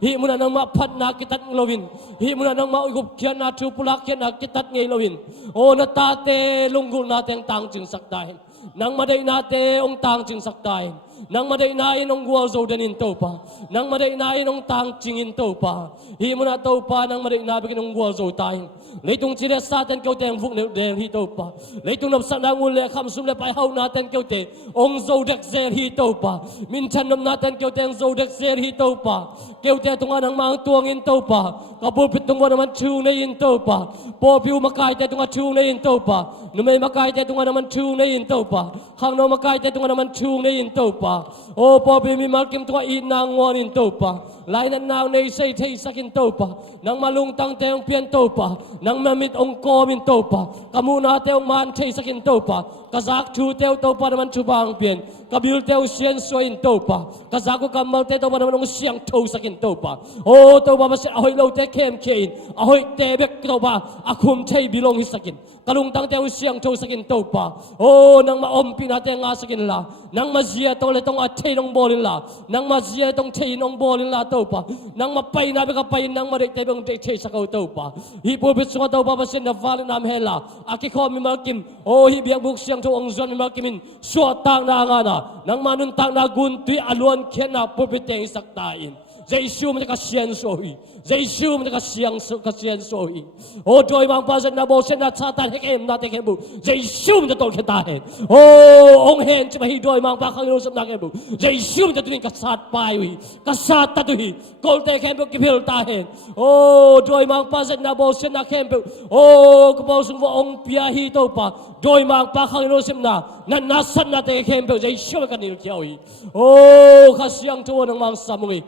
hi mo na nang mapat na kitat nglawin hi mo na nang maugupkyan na chupulakyan na kitat ngaylawin o natate lunggol natin tangching sakdahin nang maday nate ong tangching sakdahin nang maday nain ong guwazo danin to pa nang maday nain ong tangchingin to pa hi mo na to pa nang maday nabigin ong guwazo tayo Leitong sila sa atin kau te ang vuk del hito pa. Leitong napsak na ngule kam sumle pa haw natin kau te ong zodek zer hito pa. Minsan nam natin kau te ang zodek zer hito pa. Kau te tunga ng mga tuangin to pa. Kapulpit tunga naman tunayin to pa. Popiu makay te tunga tunayin to pa. Numay makay te tunga naman tunayin to pa. Hang no makay te tunga naman tunayin to pa. O popiu mi malkim tunga inangwanin to pa. Lainan na na isay tay sakin to pa. Nang malungtang te ang pian to pa. Nang mamit ong komin to pa. Kamuna te ang man tay sakin to pa. Kazak chu te to pa naman chubang pian. Kabil te ang siyan soin to pa. Kazako kamal te to pa naman ong siyang to sakin to pa. O to pa basi ahoy lo te kem kein. Ahoy tebek to pa. Akum tay bilong hisakin. Kalungtang te ang siyang to sakin to pa. O nang maompi natin nga sakin la. Nang mazia tong letong atay nong bolin la. Nang mazia tong tay nong bolin la to pa. Nang mapay nabi kapay nang marik te bang tay sa kau to pa. Hipobit sa kau pa basin na valin nam hela. Aki ko mi malkim. O hibiyang buk siyang to ang zon mi malkimin. Suatang na nga na. Nang manuntang na gunti aluan kaya na pupiteng saktain. Jaisu mereka siang sohi. Jaisu mereka siang sohi. Oh joy mang pasan na bosen na satan hekem na tekebu. Jaisu mereka tol ketahen. Oh ong hen cuma hidoy mang pakang rusap na kebu. Jaisu mereka tuning kasat payui. Kasat tatuhi. Kol tekembu kipil tahen. Oh joy mang pasan na bosen na kembu. Oh kepausung wa ong piahi to pa. Joy mang pakang rusap na. Nanasan na tekembu. Jaisu mereka nilkiawi. Oh kasiang tuwa ng mang samungi.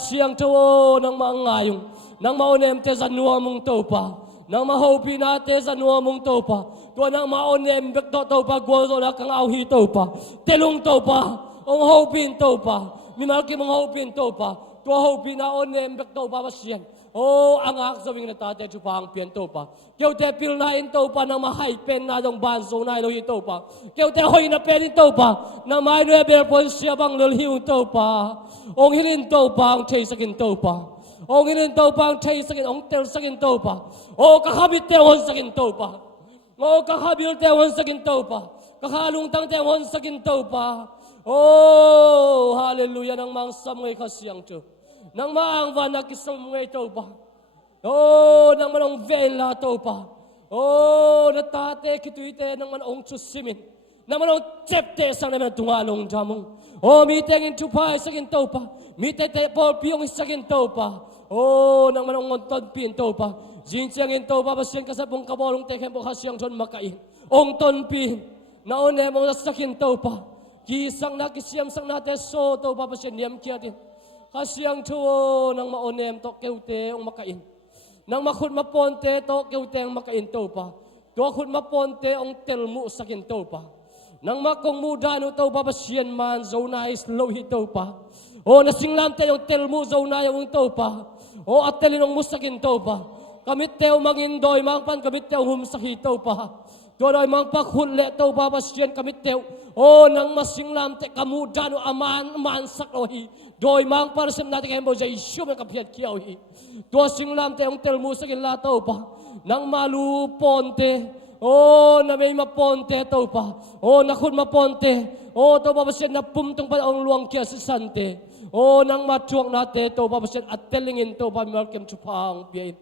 Siyang tuwo ng mga ngayong, nang maonem te sa nuwa mong topa, nang mahopi na te sa nuwa mong topa, tuwa nang maonem bekto topa, gwazo na kang awhi topa, telong topa, ong hopin topa, mimalki mong hopin topa, tuwa hopi na onem bekto pa masyan. Oh, ang aksawing na tate chupang pian topa. Kaya te pil na in topa nang mahay pen na dong banso na ilo topa. Kaya te hoy na pen in topa nang may no eber pon siya bang lulhiw topa. Ong hilin topa ang chay sakin topa. Ong hilin topa ang chay sakin ong tel sakin topa. Oh, kakabit te hon sakin topa. Oh, kakabil te hon sakin topa. Kakalungtang te hon sakin topa. Oh, hallelujah ng mga samoy kasiyang to. nang Mang van nakisam ngay to pa. Oh, nang manong ven la to pa. Oh, natate kituite nang manong chusimin. Nang manong chepte sang naman tungalong damong. Oh, mitengin tupay sa ginto pa. Mitete por piyong sa ginto pa. Oh, nang manong ngonton pinto pa. Jinsiang ginto pa basyan kasabong kabolong teken po kasyang ton makain. Ong ton pin. Naone mo sa ginto pa. Kisang nakisiyam sang nates so to pa basyan niyam kiyatin. Kasyang tuwo nang maonem to keute ong makain. Nang makut maponte to keute ang makain to pa. Dokut maponte ong telmu sa ginto pa. Nang makong muda no to pa basyan man zona is low hito pa. O nasinglam te yung telmu zona yung to pa. O atelin ong musakin to pa. Kamit teo mangindoy mangpan kamit teo humsakito pa. Doon ay mga paghunle to pa basyan kamit teo. O nang masinglam te kamuda no aman saklohi. Doy mang parasem natin kayo mo jay isyum ang kapiat kiyawi. Doon singlam te yung telmu sa kinlato pa. Nang maluponte. Oh, na may maponte to pa. Oh, nakun maponte. Oh, to pa basyan na pumtong pa ang luang kya si Sante. Oh, nang matuwang natin to pa basyan at telingin to pa malkem chupang biyain.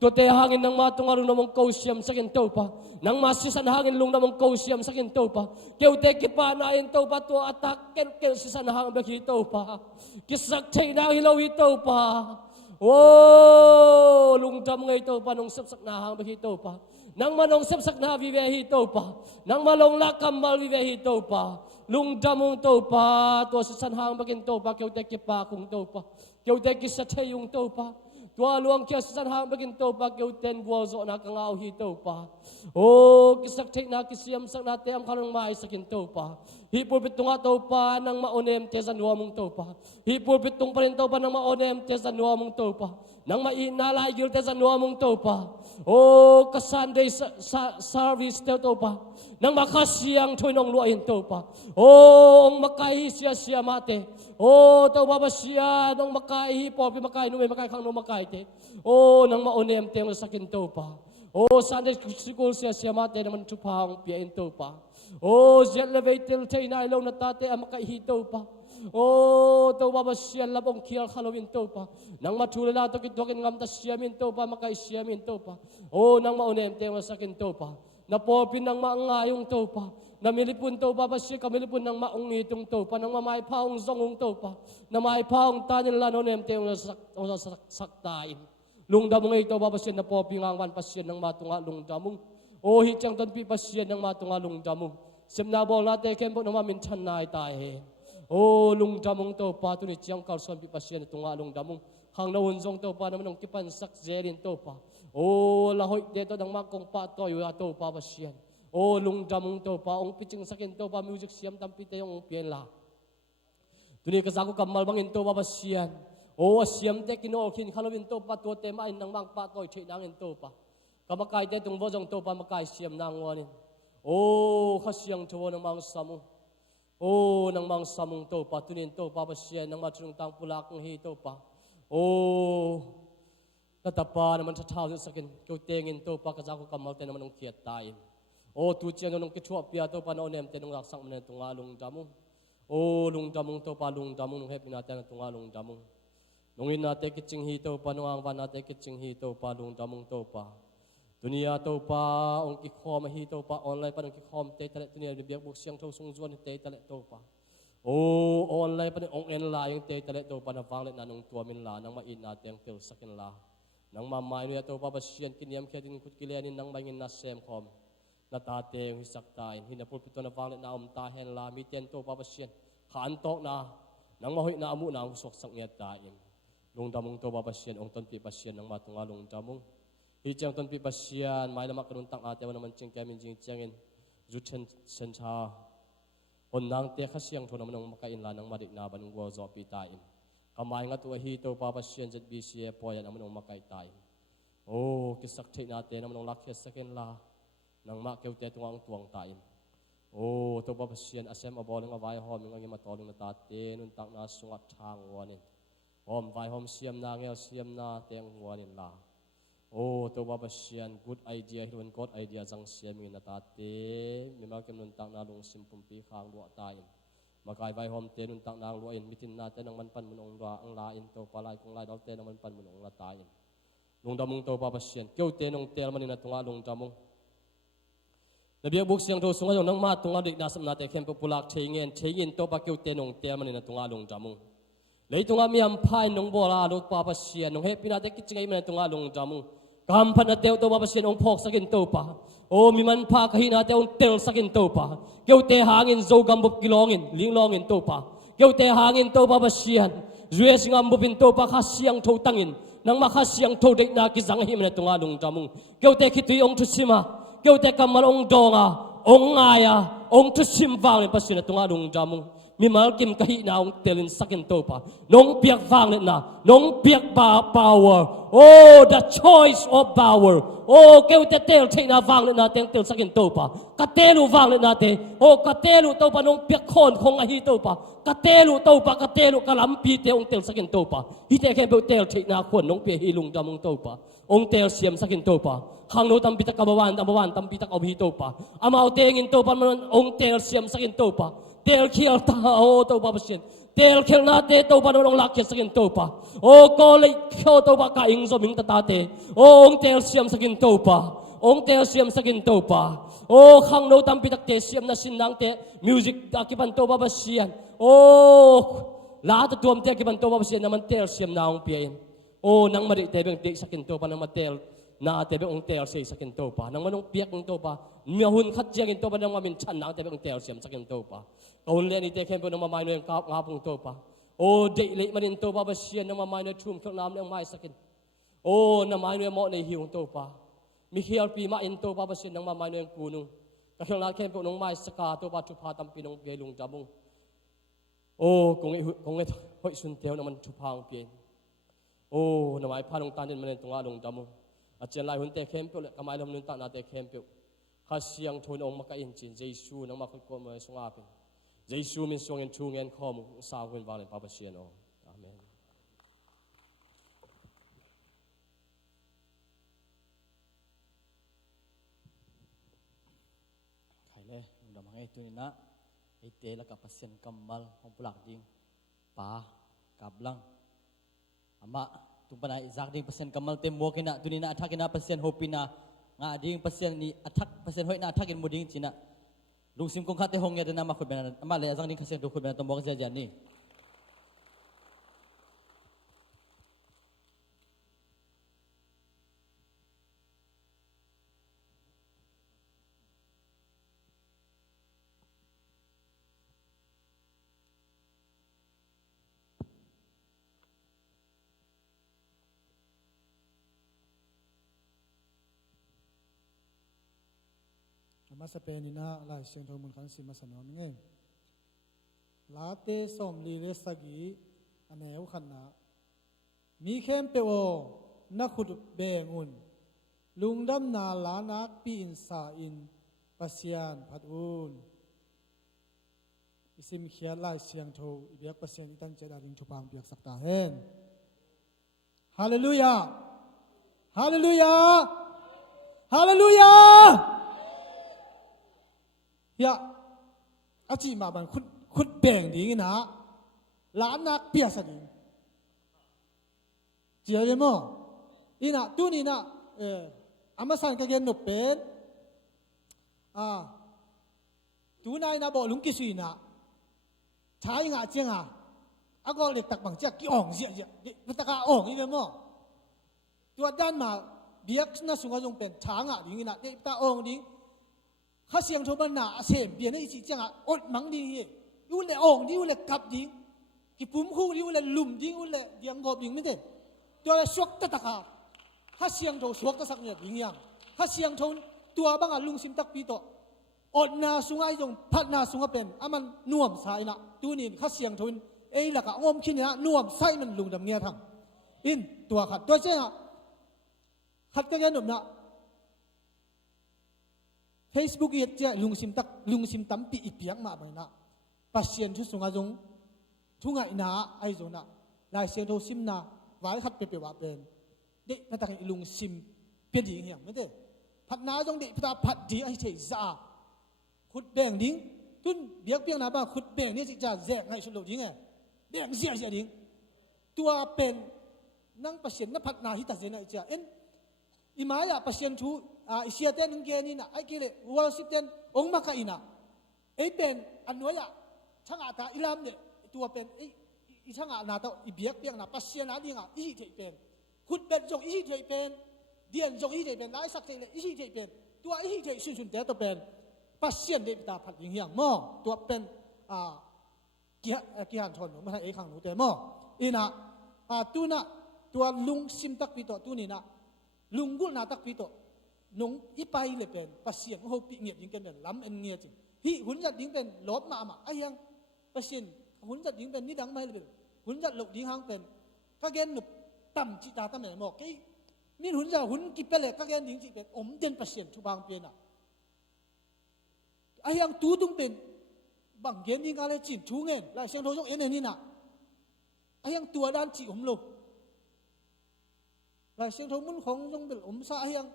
Tote hangin ng matungarong namang kausyam sa kinto pa. Nang masisan hangin lung namang kausyam sa kinto pa. Kewte kipa na to pa to atak kel sisan hangin bakito pa. Kisak chay na hilaw ito pa. Oh, lungdam nga ito pa nung sapsak na hangin bakito pa. Nang manong sapsak na bibehito pa. Nang malong lakambal bibehito pa. Lungdam mong to pa. To sisan hangin bakinto pa. Kewte kipa kung to pa. Kewte kisatay yung to pa. Tua luang kia sisan hang bagin to pa keuten buazo na kangau hito pa. Oh, kisaktik na kisiyam sak na te am kanang mai sakin to pa. Hipul bitung to pa nang maonem te sa nuamong to pa. Hipul bitung pa rin to pa nang maonem te sa nuamong to pa. Nang mainala igil te sa nuamong to pa. Oh, kasanday sa service to pa. Nang makasiyang tuinong luayin to pa. Oh, ang makahi siya mate. Oh, to baba siya nang makahi po, makai no makai kang no makai te. Oh, nang maonem te sa kinto pa. Oh, Sunday school siya mate naman tupang piyain to pa. Oh, siya levatel te na ilaw na tate ang makahito pa. Oh, to baba siya labong kial Halloween to pa. Nang matulala to kitwakin ngam ta siya min to pa makai siya min to pa. Oh, nang maonem te sa kinto pa. Napopin ng maangayong to pa. Namilipun to pa siya kamilipun ng maong itong to pa. Nang mamay paong zongong to pa. Na may paong tanin lanonem te yung saktain. Lungdam nga ito pa siya na popingangan pa siya ng matunga lungdamong. O hityang tanpi pa siya ng matunga lungdamong. Simnabol natin kempo na mamintan na itahe. O lungdamong to pa tunit siyang kalson pa siya na tunga lungdamong. Hang naunzong to pa naman ng kipansak zerin to pa. O lahoy dito ng makong patoy to pa siya. Oh, lungdamong to pa, ong pitching sakin to pa, music siyam tampite yung piela. Tuni kasako kamal bangin to pa siyan. Oh, siyam te kinolkin Halloween to pa, to temain ng mang patoy, chay nangin to pa. Kamakay te itong bozong to pa, makay siyam nanguanin. Oh, kasiyang tuwo ng mga samong. Oh, ng mga samong to pa, tunin to pa siyan, ng matunong tang pulakong hito pa. Oh, natapa naman sa tao sakin, kiutengin to pa, kasako kamal te naman ng kiyatain. Oh, tucian nung kichwa piato pa noon emte nung laksak man itong along damong. Oh, lungdamong to pa lungdamong nung happy natin itong along damong. Nung inate kitching hito pa nung ang panate kitching hito pa lungdamong to pa. Dunia to pa ong kikom hito pa online pa ng kikom te talet dunia biyak buk siyang to sungzuan te talet to pa. Oh, online pa ng ong enla yung te talet to pa na vanglet na nung tuamin la nang main natin ang Tulsa kinla. Nang mamayo to pa basyan kiniyam kiyatin kutkilanin nang mangin na semkom. Natate yung hisaktain. Hinapulpito na vanglet na umtahen la. Mitian to papasyan. Kaantok na. Nang mahoy na amu na ang usok sang iyatain. Lungdamong to papasyan. Ong tonpi pasyan ng matunga lungdamong. Hityang tonpi pasyan. May lamak kanuntang ate mo naman ching kamin jing tiyangin. Zuchen sencha. Onang te kasyang to naman ang makainla ng mariknaban ng wazo pitain. Kamay nga to hito papasyan ZBCM po yan naman ang makaitain. Oh, kisakti natin naman ang lakyas sa kinla. Nang makiwte itong ang tuwang tain. Oh, ito pa siyan asem aboling avay hom yung ang matolong na tate nuntang na sungat Thang wanin. Hom vai hom siyam na ngel siyam na teng wanin la. Oh, ito pa siyan good idea hirwan good idea jang siyam yung natate. Mimakim nuntang na lung simpumpi kang buwa tain. มากายไว้หอมเตนุนตังนางรวยมิทินนาเตนังมันปันมุนองราอังลาอินโตปลายคงลายดอลเตนังมันปันมุนองลาตาอินลุงดามุงโตปาปัสเซียนเกี่ยวเตนองเตลมันนินาตุงอาลุงดามุงระเบียบบุกเสียงโตสุงอาจงนังมาตุงอาดิกนาสมนาเตเข้มปุลักเชงเงินเชยินโตปาเกี่ยวเตนองเตลมันนินาตุงอาลุงดามุงเลยตุงอามีอัมพายนองโบราลูกปาปัสเซียนนองเฮปินาเตกิจไงมันตุงอาลุงดามุงกำพันเตลโตปาปัสเซียนองพอกสกินโตปาโอ้มีมันพาขีนาเตองเตลสกินโตปาเกี่ยวเตหางินโซกัมบุบกิลองอินลิงลองอินโตปาเกี่ยวเตหางินโตปาปัสเซียนเรือสิงามบุบินโตปาข้าเสียงโทตังอินนังมาข้าเสียงโทเด็กนากิจังหิมันตุงอาลุงดามุงเกี่ยวเตคิตุยองทุสิมาเกี่ยวเตกัมมาองดองาองงายาองทุสิมวางเลยปัสเซียนตุงอาลุงดามุงมีมากิมกะหินาองเตลินสักินโตปานงเปียกวางเลยนะนงเปียกpower oh the choice of power oh เกี่ยวเตลเทนาวางเลยนะเตงเตลสักินโตปากะเตลูวางเลยนะเตโอ้กะเตลูโตปานงเปียกโคนคงอหิโตปากะเตลูโตปากะเตลูกะลำปีเตองเตลสักินโตปาฮิเตแค่เบลเตลเทนาขวนนงเปียหิลุงดามุงโตปาองเตลเสียมสักินโตปาข้างโนตัมปิตะกะบวานตัมปิตะกอหิโตปาอามาเอาเตงินโตปามันองเตลเสียมสักินโตปาเตลเขียวตาโอโตปาเปเซียนเตลเขียวนาเตโตปานองลักเขียสกินโตปาโอ้ก็เลยเขียวโตปากะอิงโซมิงตาตาเตโอ้องเตลเสียมสกินโตปาองเตลเสียมสกินโตปาโอ้ข้างโนตัมปิตักเตเสียมนาสินนางเตมิวสิกอากิปันโตปาเปเซียนโอ้ลาตตัวมเตกิปันโตปาเปเซียนนามันเตลเสียมนาองเปียนโอ้นังมาดิเตเบงเตสกินโตปานังมาเตลนาเตเบงองเตลเสียสกินโตปานังมันองเปียกองโตปาเมียหุ่นขัดเจียงกินโตปานังมามินชันนางเตเบงองเตลเสียมสกินโตปาเอาเล่นนี่เตเข้มเป็นน้ำมันเนี่ยงาปงโตปาโอ้เด็กเล็กมันอินโตปาเบเซียนน้ำมันเนี่ยชุ่มเครื่องน้ำเนี่ยไม่สกินโอ้น้ำมันเนี่ยเหมาะในหิวโตปามีเขียวปีมาอินโตปาเบเซียนน้ำมันเนี่ยกูนุ่งแต่เครื่องน้ำเข้มเป็นน้ำมันสกาโตปาชุพาตัมปีน้องเกลุงจามุงโอ้คงไอ้หอยสุนเทียวน้ำมันชุพางเปลี่ยนโอ้น้ำมันพาลงตาเนี่ยมันเนี่ยตรงอาลงจามุงอาจารย์ลายหุ่นเตเข้มเป็นเลยกำไมลำนุนตาหน้าเตเข้มเป็นข้าเสียงโทนองมากัอินจินเจสูนังมาคุยกันมาสงอาเป็นเจสูมินสงเงินชูเงินข้อมุสาวคนวางในปาปเชียนออาเมนใครเลยดำให้ตัวนี้นะไอเตแล้วกับปเชียนกำมัลของปลักดิงป่ากับลังอามาตุปนายจากดิงปเชียนกำมัลเต็มมัวกินะตัวนี้นะทักกินะปเชียนโฮปินะงาดิงปเชียนนี่ทักปเชียนหอยนะทักกินมูดิงจีนะลุงซิมคงคัดเตหงเงดนามาคุยเป็นอามาเลยจากดิงปเชียนดูคุยเป็นตัวบอกเสียจานี่มาสเปนินะลายเสียงทมุนขันสิมาสนองเงี้ยลาเตสอมลีเลสกีอันเอวขันนะมีเข้มเปโอนักขุดเบงุนลุงดำนาลานักปีอินซาอินปัสยานพัดอุนอิสิมเขียนลายเสียงโทอีเบียกปัสยานตั้งใจดาริงชุพังเบียกสักตาเฮนฮาเลลูยาฮาเลลูยาฮาเลลูยายะอาจีมาบันคุดแบ่งดีนะล้านนักเปียสดีเจียยังมั้งอีน่ะตู้นี่น่ะอามาสั่งกันเกนหนุเป็นตู้นายน่ะบอกลุงกิสุยน่ะใช้งาเจียงอาก็เล็กตักบังเจียกี่อ่องเจียมันตะกาอ่องอีเป็นมั้งตัวด้านมาเบียกน่ะสุงอาจงเป็นช้างดีนี่น่ะเด็กตาอ่องดีข้าเสียงโทบันนาเสียมเปลี่ยนให้สิจังอดมังดียูเล่อ่องดียูเล่กับดีกี่ปุ่มคู่ดียูเล่ลุ่มดียูเล่เดียงกบดีไม่ได้ตัวสวกตะตะขาข้าเสียงโทสวกตะสักเนี่ยดีอย่างข้าเสียงโทตัวบางลุงซิมตักปีโตอดนาสุงไอจงพัดนาสุงเป็นมันน่วมสายนะตัวนี้ข้าเสียงโทหลักงอมขี้เนี่ยน่วมไส้มันลุงดำเงี้ยทำอินตัวขัดตัวเจ้าขัดก็ยันหนุ่มนะFacebook เจ้าลุงซิมตั้มปีอีเปียงมาไปนะปัสเซียนทุสงอาจงทุงไงนาไอโซนะลายเสียงโทซิมนาไว้ขัดเปรี้ยวเป็นเด็กนั่นแต่งลุงซิมเปลี่ยนดีอย่างไม่ได้พัดนาจงเด็กพัดดีไอเฉยซาขุดแบ่งดิ้ง tuân biếc biếc nào ba khut bènนี่สิจะแจกให้สุดลูกยิงไงแดงเสียเสียยิงตัวเป็นนั่งประเสียนนับพัฒนาฮิตาเจนะจ้ะเอ็นอิมายาประเสียนทูอิเชียเต้นเกนี่นะไอ้กิเลวอลสิเต้นองค์มากัยนะไอ้เป็นอันน้อยอะช่างอาตาอิลามเนี่ยตัวเป็นไอ้ช่างอานาตาอิเบียกเบียกนะประเสียนอะไรอ่ะอีเทเป็นขุดเป็นจงอีเทเป็นเดียนจงอีเทเป็นได้สักเทเลยอีเทเป็นตัวอีเทสุนแต่ตัวเป็นประเสียนเด็กตาผัดยิงอย่างหม้อตัวเป็นกี่หันชนไม่ใช่ไอ้ขังหนูแต่หม้ออีน่ะตัวน่ะตัวลุงซิมตักปีโตตัวนี้น่ะลุงกุลนาตักปีโตนงอีไปเลยเป็นประเสียนโหปีเงียบยิงกันเป็นล้ำเอ็นเงียจริงฮีหุ่นจัดยิงเป็นลบมาไอ้ยังประเสียนหุ่นจัดยิงเป็นนี่ดังไม่เลยเป็นหุ่นจัดหลบยิงหางเป็นก็เกณฑ์หนุบต่ำจิตาตั้มเนี่ยหมอกกี่มีหุ่นจัดหุ่นกิบไปเลยก็เกณฑ์ยิงจิเป็นอมเด่นประเสียนชุบางเป็นอ่ะไอ้ยังตูตุ้งเป็นบางเกณฑ์ยิงอะไรจีนชูเงินแล้วเสียงโทยกเอ็นนี่น่ะไอ้ยังตัวด้านจีอมลงแล้วเสียงโทมุนของยงเป็นอมซาไอ้ยัง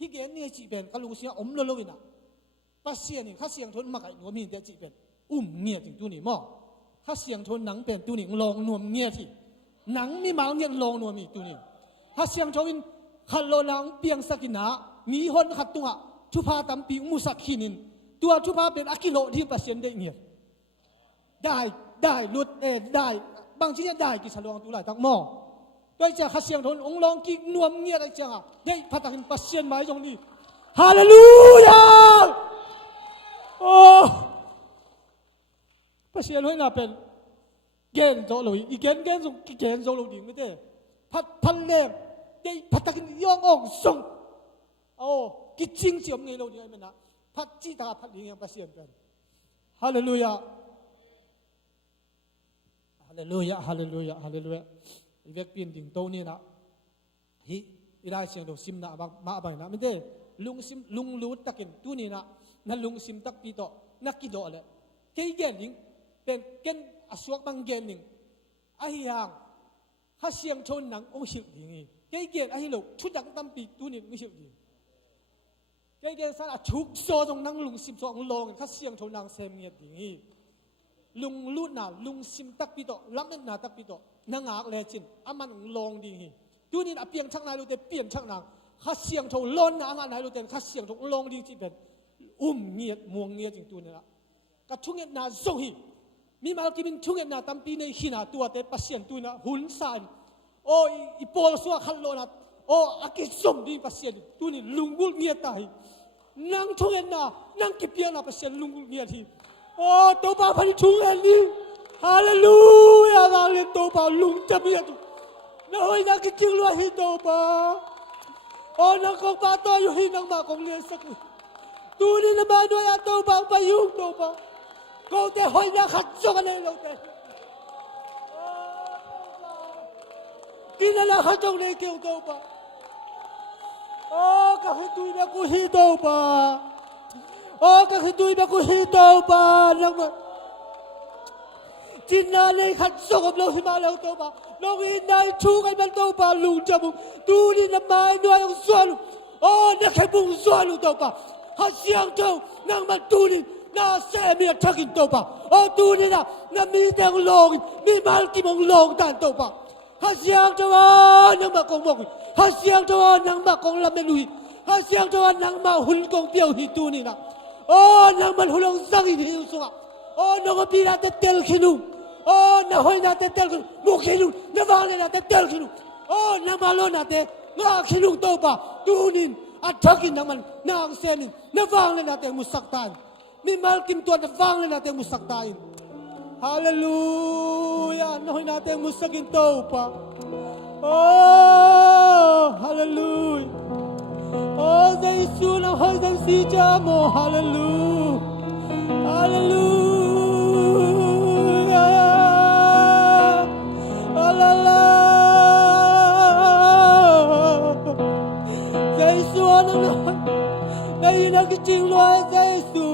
ฮิเกนนี่จีเป็นกะลุงเสียอมลวินะปัสเซียนี่ข้าเสียงทนมาไก่หนัวมีเดียจีเป็นเงียถึงตัวนี้มั่งข้าเสียงทนหนังเป็นตัวนี้ลองนวมเงียที่หนังมีมังเงียลองนวมมีตัวนี้ข้าเสียงทนขัดโลลังเปียงสกินะมีหนขัดตัวชุพาตัมปีมุสักขินินตัวชุพาเป็นอากิโลที่ปัสเซียนได้เงียได้ลุดได้บางทีได้กิจลองตัวไหลทั้งมั่งโดยจะข้าเสียงทนองลองกินวมเงียอะไรจังได้พัฒนาปัสเซียนหมายตรงนี้ฮาเลลูยาโอ้ปัสเซียนให้น่าเป็นเกณฑ์โจลุยอีเกณฑ์ส่งเกณฑ์โจลุยไม่ได้พันเล่ได้พัฒนาย่องออกส่งโอ้กิจจริงเสียมเงยเราเนี่ยมันนะพัฒจิตาพัฒน์ยังปัสเซียนเป็นฮาเลลูยาฮาเลลูยาฮาเลลูยาฮาเลลูยาอีเวกปีนดิ่งโตนี่นะฮีอีได้เสียงโดซิมนะมาบ่อยนะไม่ได้ลุงซิมลุงรู้ตักินตัวนี้นะนั่นลุงซิมตักปีโตนักกิโดเลยเกย์เกนิงเป็นเกนอสวกบังเกนิงไอ้ยังข้าเสียงชนหนังองค์สิบดิ่งเกย์เกนไอ้ลูกชุดดังตั้มปีตัวนี้องค์สิบดิ่งเกย์เกนสารชุกโซตรงนั่งลุงซิมโซองลงข้าเสียงชนหนังเซมเงียบดิ่งลุงรู้นะลุงซิมตักปีโตล้ำเอ็นนาตักปีโตนางอาเลจินอามันลงดิ่งตัวนี้เปลี่ยนช่างนายรู้แต่เปลี่ยนช่างนางข้าเสียงโถล้นนะงานไหนรู้แต่ข้าเสียงโถลงดีที่เป็นเงียดมวงเงียดจริงตัวนี่ละก็ชุ่งเงียดนาส่งฮีมีมาที่เป็นชุ่งเงียดนาตั้มปีในขีนาตัวแต่ปัสเซียนตัวน่ะหุ่นสานโอ้อีโปลสัวขันโลนะโอ้อากิสมดีปัสเซียนตัวนี้ลุงกุลเงียดตายนั่งชุ่งเงียดนานั่งกิเปียนาปัสเซียนลุงกุลเงียดทีโอ้ตัวป้าพันชุ่งเงียดนี่ฮาเลลูยาบางเลยตัวป้าลุงจะเบียดน้อยนักกิจลัวฮิโตป้าโอ้นักกบตัวอยู่ที่นักมาของเรียนสักตัวนี้นะมาด้วยตัวบางไปยุ่งตัวบางก็แต่หอยนักขัดจกันเลยเราแต่กินอะไรขัดจงเลยเกี่ยวตัวบางโอ้ก็ให้ตัวนักกุฮิตัวบางโอ้ก็ให้ตัวนักกุฮิตัวบางนักมาจินนาเลยขัดจงกับเราที่มาแล้วตัวบางน้องอินได้ชูกันเป็นตัวปลาลุงจมูกดูนี่น้ำมันด้วยองสวนโอ้นักแข่งบุ้งสวนตัวปลาหาเสียงเจ้านั่งมันดูนี่น่าเสียมีทักกินตัวปลาโอ้ดูนี่นะน้ำมีแดงลงมีมาลกิมงลงด้านตัวปลาหาเสียงเจ้านั่งมากงมกหาเสียงเจ้านั่งมากงลำเมลุยหาเสียงเจ้านั่งมาหุ่นกงเปียวหิตูนี่นะโอ้นั่งมันหุ่นลงสังหิวสุกโอ้น้องปีนาเตเตลขินุโอ้น้าหอยนาเตเตลขินุมุขินุน้าวางเลยนาเตเตลขินุโอ้น้ามาโลนาเตงาขินุตัวปะดูนินอัดทักินน้ำมันนางเซนินน้าวางเลยนาเตมุสักตายมีมาลกิมตัวน้าวางเลยนาเตมุสักตายฮาเลลูยาน้าหอยนาเตมุสักินตัวปะโอ้ฮาเลลูยโอ้ใจสูน้าหอยใจสีจามโฮาเลลูฮาเลลูจริงล้วนใจสู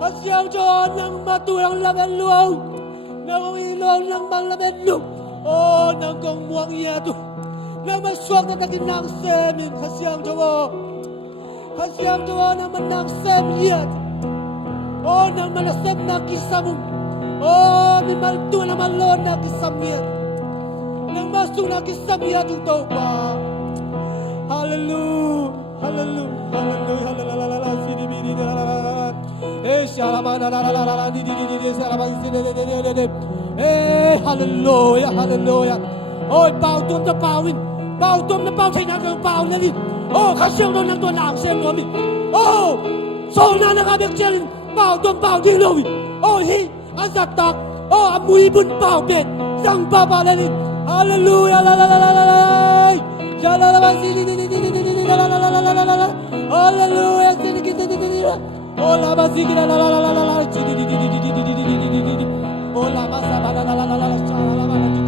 ข้าเสียงจอนังมาตัวนังละเป็นลวงนังอีลวงนังบังละเป็นลุกโอ้นังกงม่วงเยียตุนังมาสวกนังตะกินนังเซมินข้าเสียงจอนังมันนังเซมเยียโอ้ nang malasap na kisamong. Oh, min maltu na malon na kisamiyat. Nang masuk na kisamiyat yung tauba. Hallelujah, hallelujah, hallelujah, hallelujah, sini bini la. Shalama la la la la la di shalama sini de. Hallelujah, hallelujah. Oh, bao tum na bawin. Bao tum na bao thay na kang bao na din. Oh, kasyaw na ng tuwan lang siyang kami. Oh, so na nakabigyan. Bao tum bao di lowi. Oh, hi, asak tak. Oh, amuy bun bao bet. Sang baba na din. Hallelujah, la la la la la. Shalama sini la la la la la la la. Hallelujah, sini kita. Oh, la ba sini la la la la la la. Oh, la ba sa ba la la la la la. Shalama la di.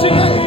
Sing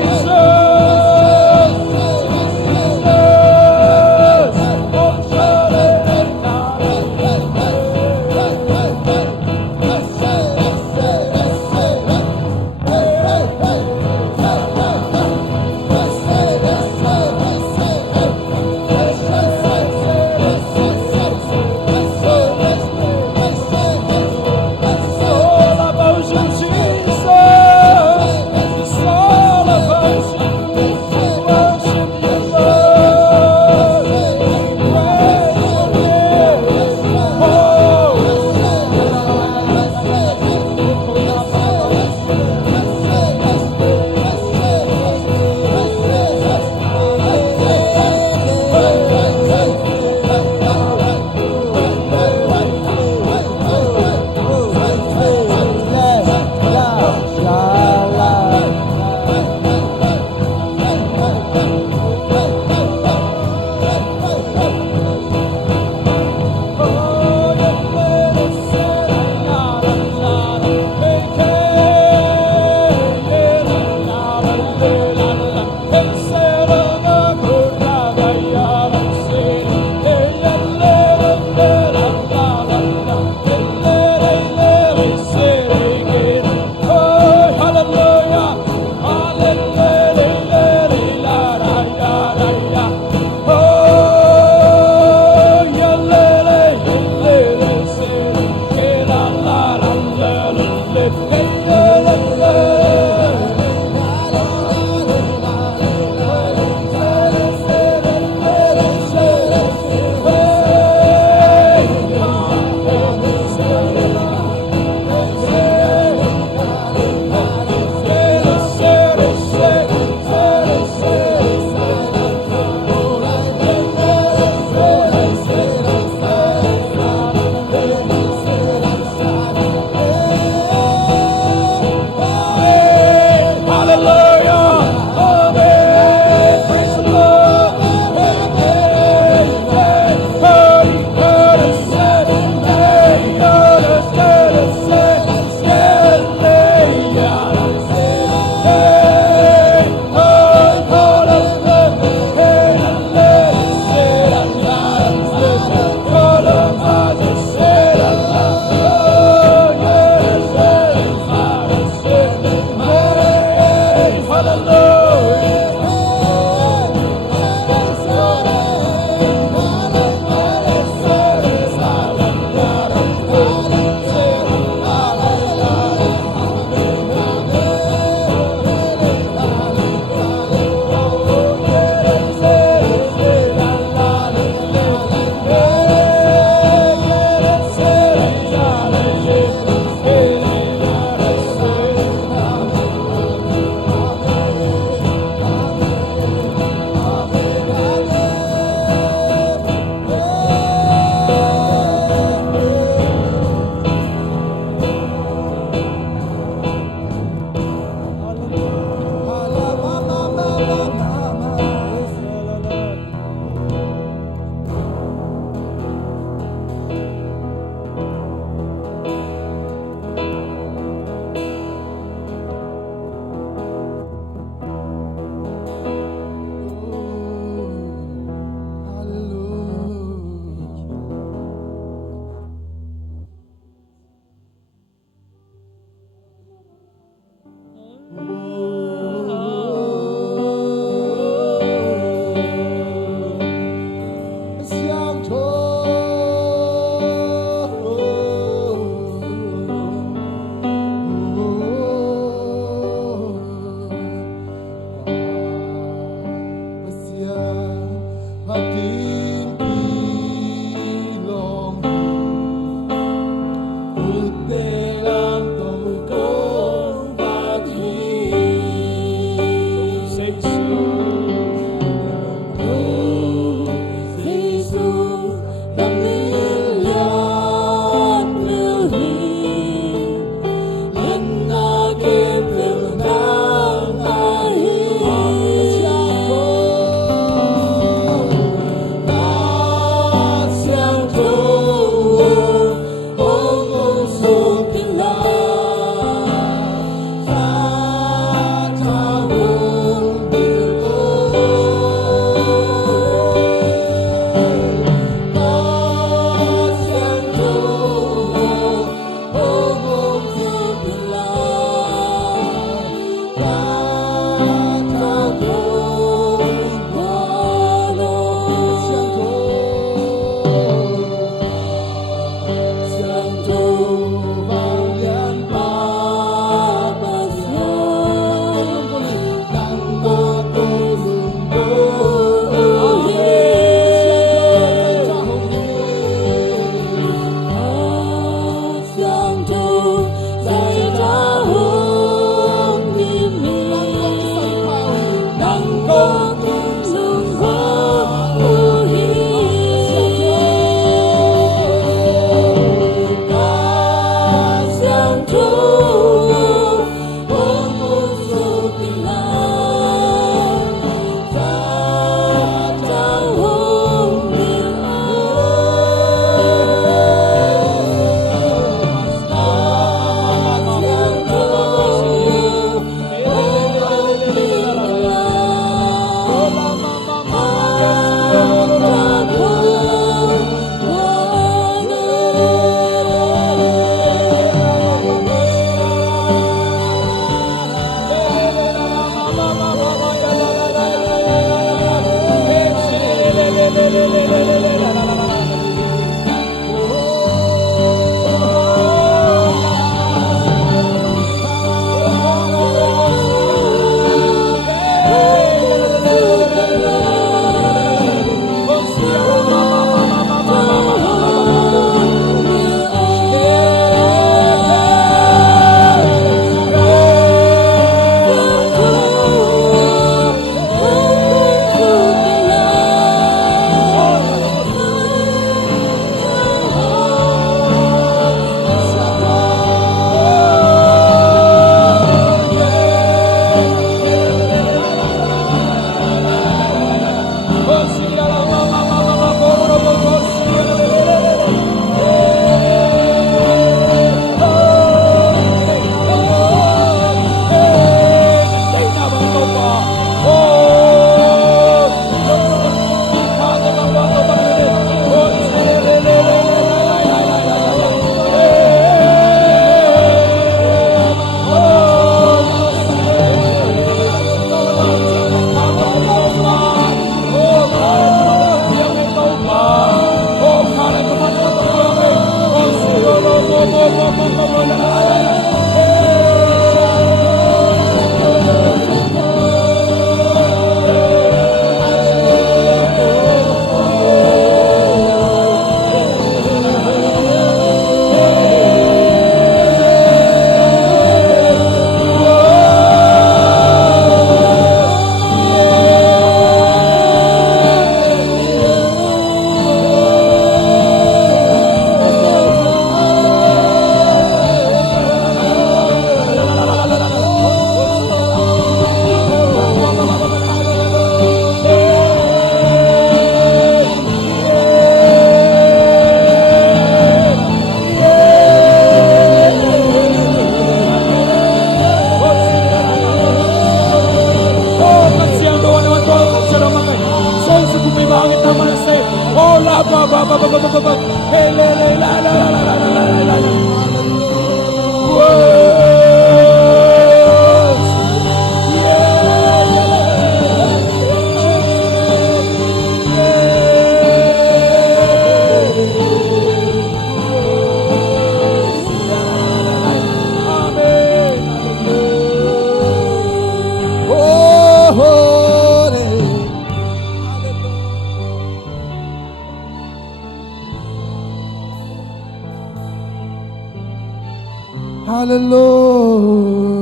Hallelujah.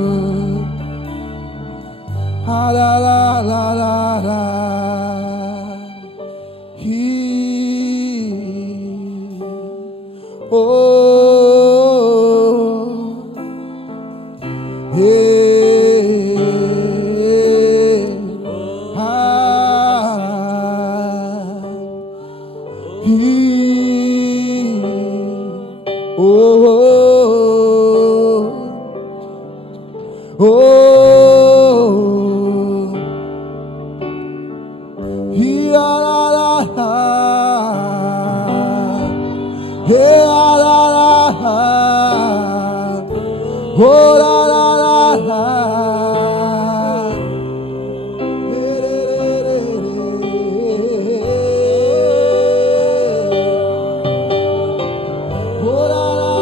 Ha la la la la la. He oh hey ha he oh. Oh, he la la la, he la la la, oh la la la la, oh la la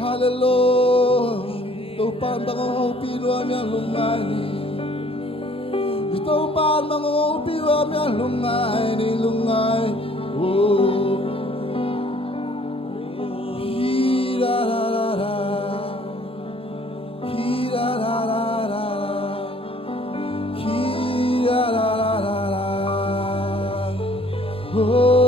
Hallelujah. Tupan bang piluan yang lungani. Tupan bang piluan yang lungai ni lungai. Oh. Hira la la la. Hira la la la. Hira la la la. Oh.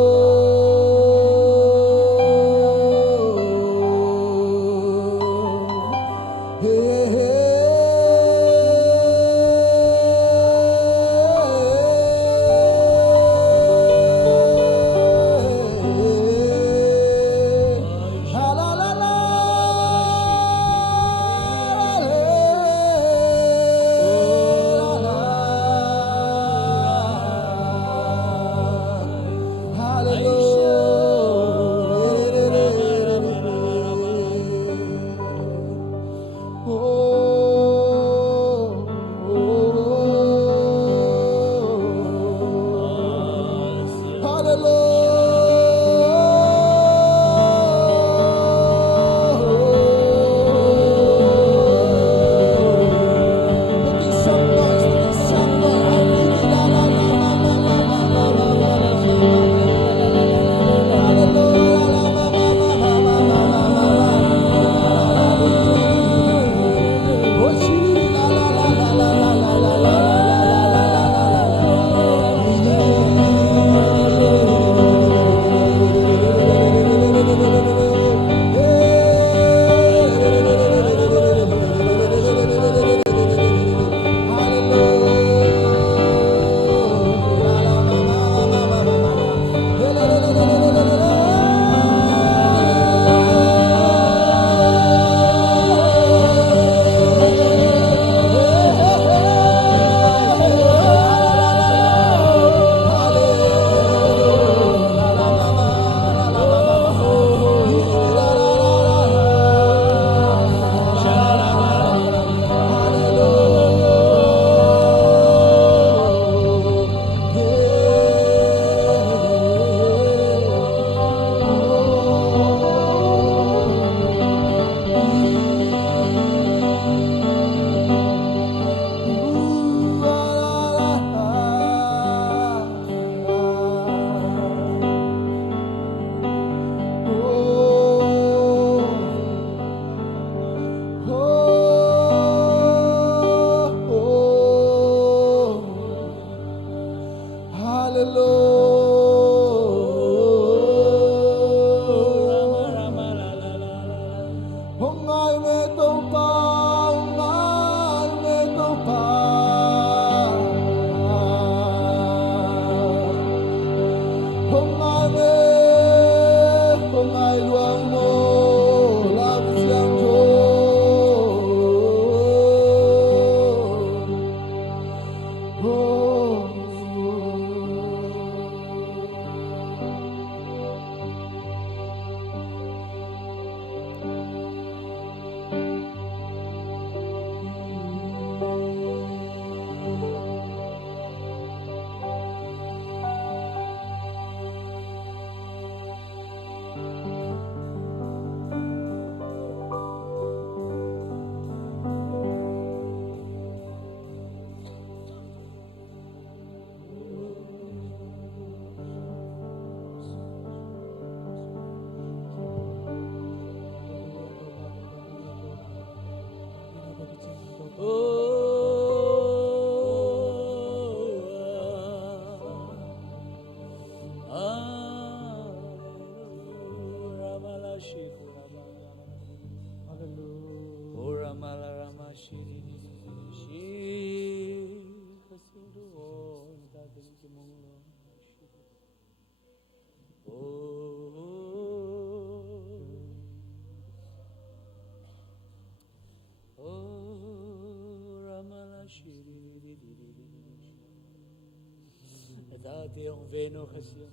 dati ang veno kasi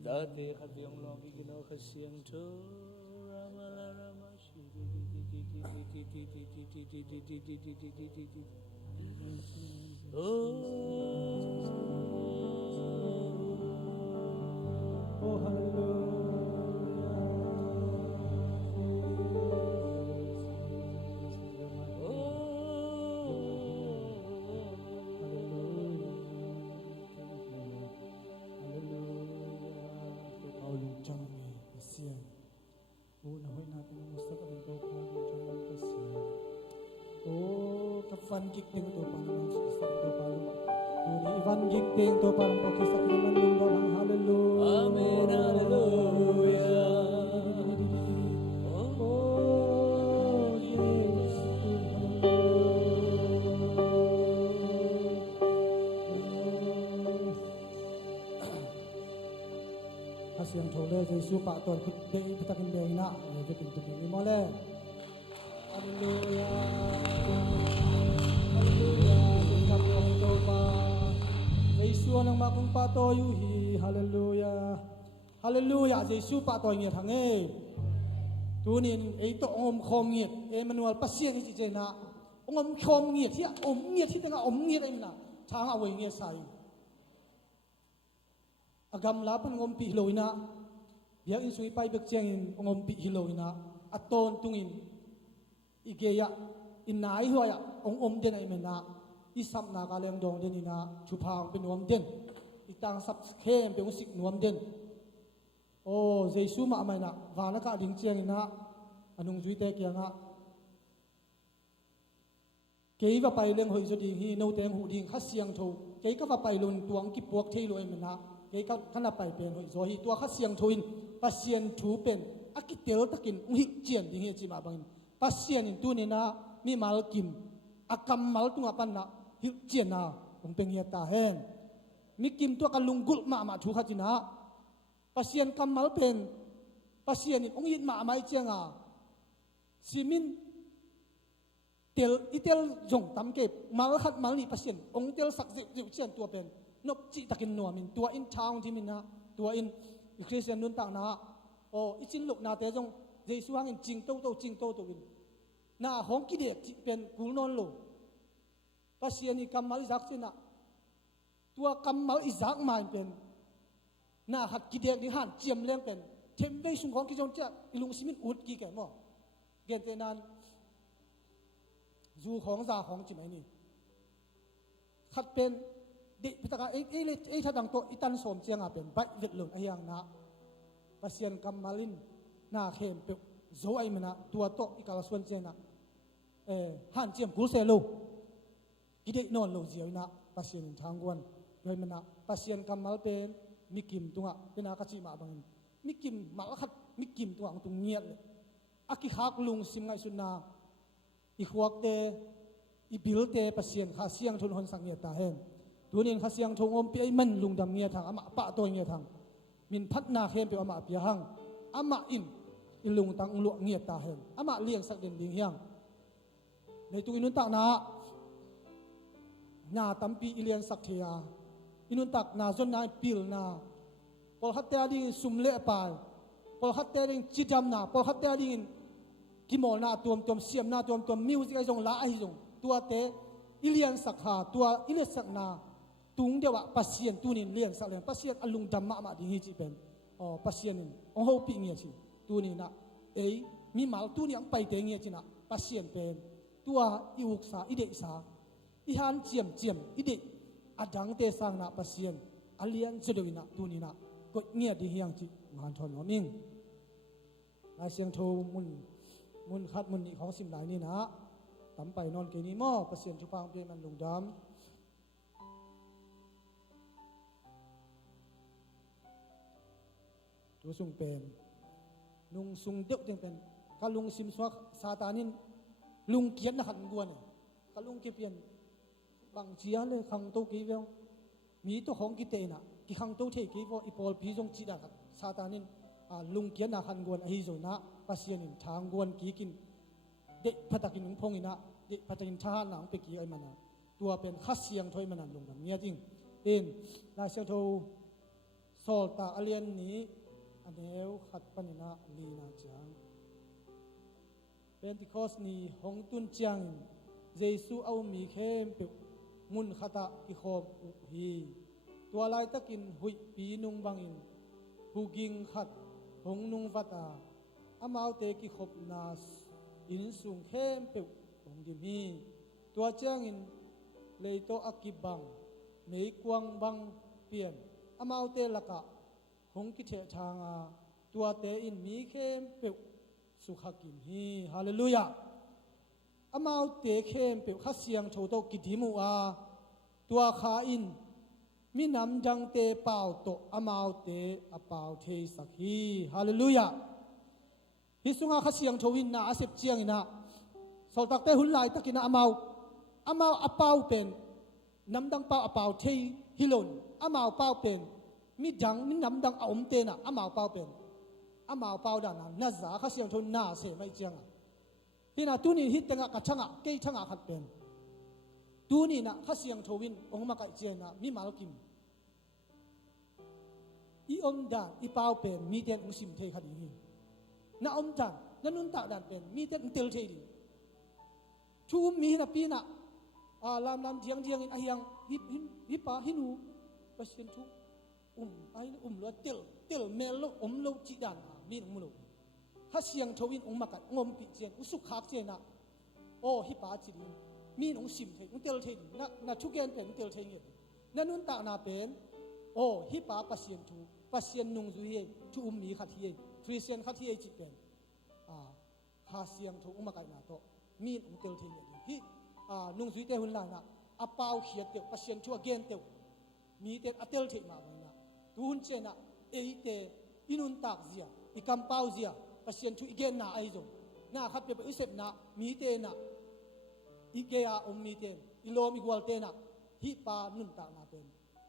dati kati ang longi gino kasi ang to rama Oh hallelujah. Van gikting to parang sa to parang tuni van gikting to parang pakisak naman Lungdam hallelujah amen hallelujah oh yes hasyang thole Jesu pa ton khut dei patakin dei na ke tin tu ni mole hallelujah Suan ang makong patoyuhi, hallelujah, hallelujah, Jesu patoy niya hange. Tunin, ito khom ngit, manual pasien iti jena, khom ngit, siya ngit, siya nga ngit ay na, tanga away niya say. Agam lapan pihiloy na, biya insui pay bekjengin pihiloy na, aton tungin, igeya, inay hoya, den ay mena. Isam na kaleng dong din ina chupang pinuam din itang sap khem pe usik nuam din o Jesu ma mai na vana ka ding chiang ina anung zui te kya nga kei va pai leng hoi zo ding hi no teng hu ding kha siang tho kei ka va pai lun tuang ki puak thei loi mena kei ka khana pai pen hoi zo hi tua kha siang thoin pasien thu pen akitel takin hi chian ding hi chi ma bangin pasien in tu ni na mi mal kim akam mal tu ngapan na hi chian na ong peng ya ta hen mi kim to ka lunggul ma thu kha china pasien kamal pen pasien ong yit ma mai chenga simin tel itel jong tam ke mal khat mal ni pasien ong tel sak ji chen tua pen nop chi takin no min tua in town ti min na tua in Christian nun ta na o ichin luk na te jong Jesu hang in jing to win na hong ki de pen kul non lo pasien ni kamal zak china tua kamal izak mai pen na hat ki de ni han chiam leng pen them ve sung hong ki jong cha ilung simin ut ki ke mo gen te nan zu hong za hong chi mai ni khat pen de pitaka e thadang to itan som chiang a pen bai vet lung ayang na pasien kamalin na khem pe zo ai mena tua to ikala suan chena han chiam kul se lo ide non lo jiao na pasien thangwan roi mena pasien kamal pen mikim tunga pena ka chi ma bang mikim mal khat mikim tuang tung niat aki hak lung sim ngai sunna i huak te i bil te pasien kha siang thun hon sang ta hen tunin kha siang thong om pi ai man lungdam ngia thang ama pa toy ngia thang min phat na khem pe ama pia hang ama in ilung tang lu ngia ta hen ama liang sak den ding hiang nei tu inun tak na tampi ilian sak thia inun tak na zon na pil na pol hat ta ding sum le pal pol hat ta ding chidam na pol hat ta ding kimol na tuam siam na tuam music ai jong la ai jong tua te ilian sak ha tua ile sak na tung dewa pasien tunin lian sak leng pasien alung damma ma ding hi chi pen o pasien ong ho pi ngia chi tunin na ei mi mal tu ni ang pai te ngia chi na pasien pen tua iuk sa ide sa i han chiam ide adang te sang na pasien alian zodowina tunina ko ngia di hiang chi ngan thon no ming la siang tho mun khat mun ni khong sim lai ni na tam pai non ke ni mo pasien chu pang pe man lungdam tu sung pen nung sung deuh teng pen kalung sim swak satanin lung kian na khan guan kalung ke pian bang chia le khang to ki veng mi to hong ki te na ki khang to the ki vo ipol pi jong chi da satanin lung kian na khan guan hi zo na pasien in thang guan ki kin de phatakin ung phong ina de phatakin tha na pe ki ai mana ตัวเป็นข้าเสียงถอยมันนั่นลงแบบนี้จริงเอ็นลาเสียงโทโซลตาอเลียนนี้อันเดียวขัดปัญหาลีนาจังเป็นที่คอสนี้หงตุนจังเยซูเอามีเข้มเปมุนขตะกิขอบอุฮีตัวลายตะกินหุยปีนุงบังอินผู้กิงขัดหงนุงวัตาอามาเอาเตกิขบนาสอินสุงเข้มเปหงดิมีตัวเจ้าอินเลยโตอากิบังเมยกวางบังเปลี่ยนอามาเอาเตละกะหงกิเทชางาตัวเตอินมีเข้มเปสุขกิมฮีฮาเลลูยาอามาเอาเตเข้มเปข้าเสียงโชโตกิดิมูอาตัวขาอินมีน้ำจังเตเป่าโตอามาเอาเตอาเป่าเทสักฮีฮาเลลูยาฮิสุงาข้าเสียงโชวินนาอาเสพเจียงอินะสอตักเตหุ่นลายตะกินะอามาอาเป่าเป็นน้ำดังเป่าอาเป่าเทฮิลนอามาเป่าเป็นมีจังมีน้ำดังอาอมเตนะอามาเป่าเป็นอามาเป่าด่านั้นน่าจะข้าเสียงโชน่าเสไม่เจียงที่น่ะตัวนี้ฮิตตั้งกับช่างเกยช่างขัดเป็นตัวนี้นะข้าเสียงโชวินองค์มาไกเจียนะมีมาลกิมอีอมด่านอีเป่าเป็นมีเด่นองค์สิมเทขัดอย่างนี้น่าอมด่านนั่นนุ่นตาด่านเป็นมีเด่นองค์เตลเทดีชูมีนะปีนะลามเจียงอินอายังฮิปาฮินูประเสริฐชูไอ้ล้วนเตลเมลโลโลจิดานมีนมุโลข้าเสียงโชวินองค์มาไกงมปีเจียนอุสุขากเจียนะโอ้ฮิปาจิดิมีองค์สิมเทองค์เตลเทดีน่าชุกแกนเป็นองค์เตลเทเนี่ยนั่นนุ่นตานาเป็นโอ้ฮิปาประเสริฐชูประเสริฐนุงจุยชูมีขัดเทียคริสเตียนขัดเทียจิเป็นข้าเสียงโชองค์มาไกนาโตมีองค์เตลเทเนี่ยฮินุ่งจุยเตหุ่นลายนะอาเปาเขียดเตวประเสริฐชัวเกนเตวมีเตอเตลเทมาไว้นะตุนเจนะเอเตอินุนตักเสียอีกัมเปาเสียประเสริฐชัวอีเกนนาไอจงน่าขัดไปอิเสพนะมีเตนะอีเกียอมมีเตนอิโลมิกวลเตนะฮิปานุนตักนาเป็น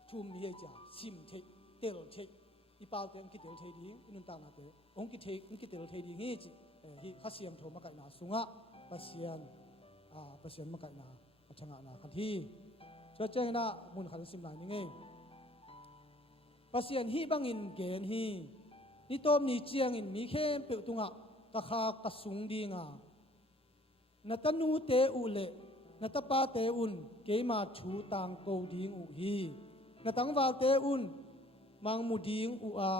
ชุมมีจ่าซิมเทเตลเทอีเปาเตองกิเตลเทดีอินุนตักนาเป็นองกิเทองกิเตลเทดีงี้จิฮิข้าเสียงโทมาไกนาสุงะประเสริฐประเสริฐมาไกนาชนะนาคันที่ช่วยเจ้าหน้ามุนขันสิมหลายนี่ไงประเสริฐฮีบังอินเกณฑ์ฮีนี่ต้มนี่เจียงอินมีเข้มเปิดตุงะกะคากระสุงดีงานัตนูเตอุเลนัตปาเตอุนเกมาชูตังโกดิงอุฮีนัตังวาเตอุนมังมุดิงอุอา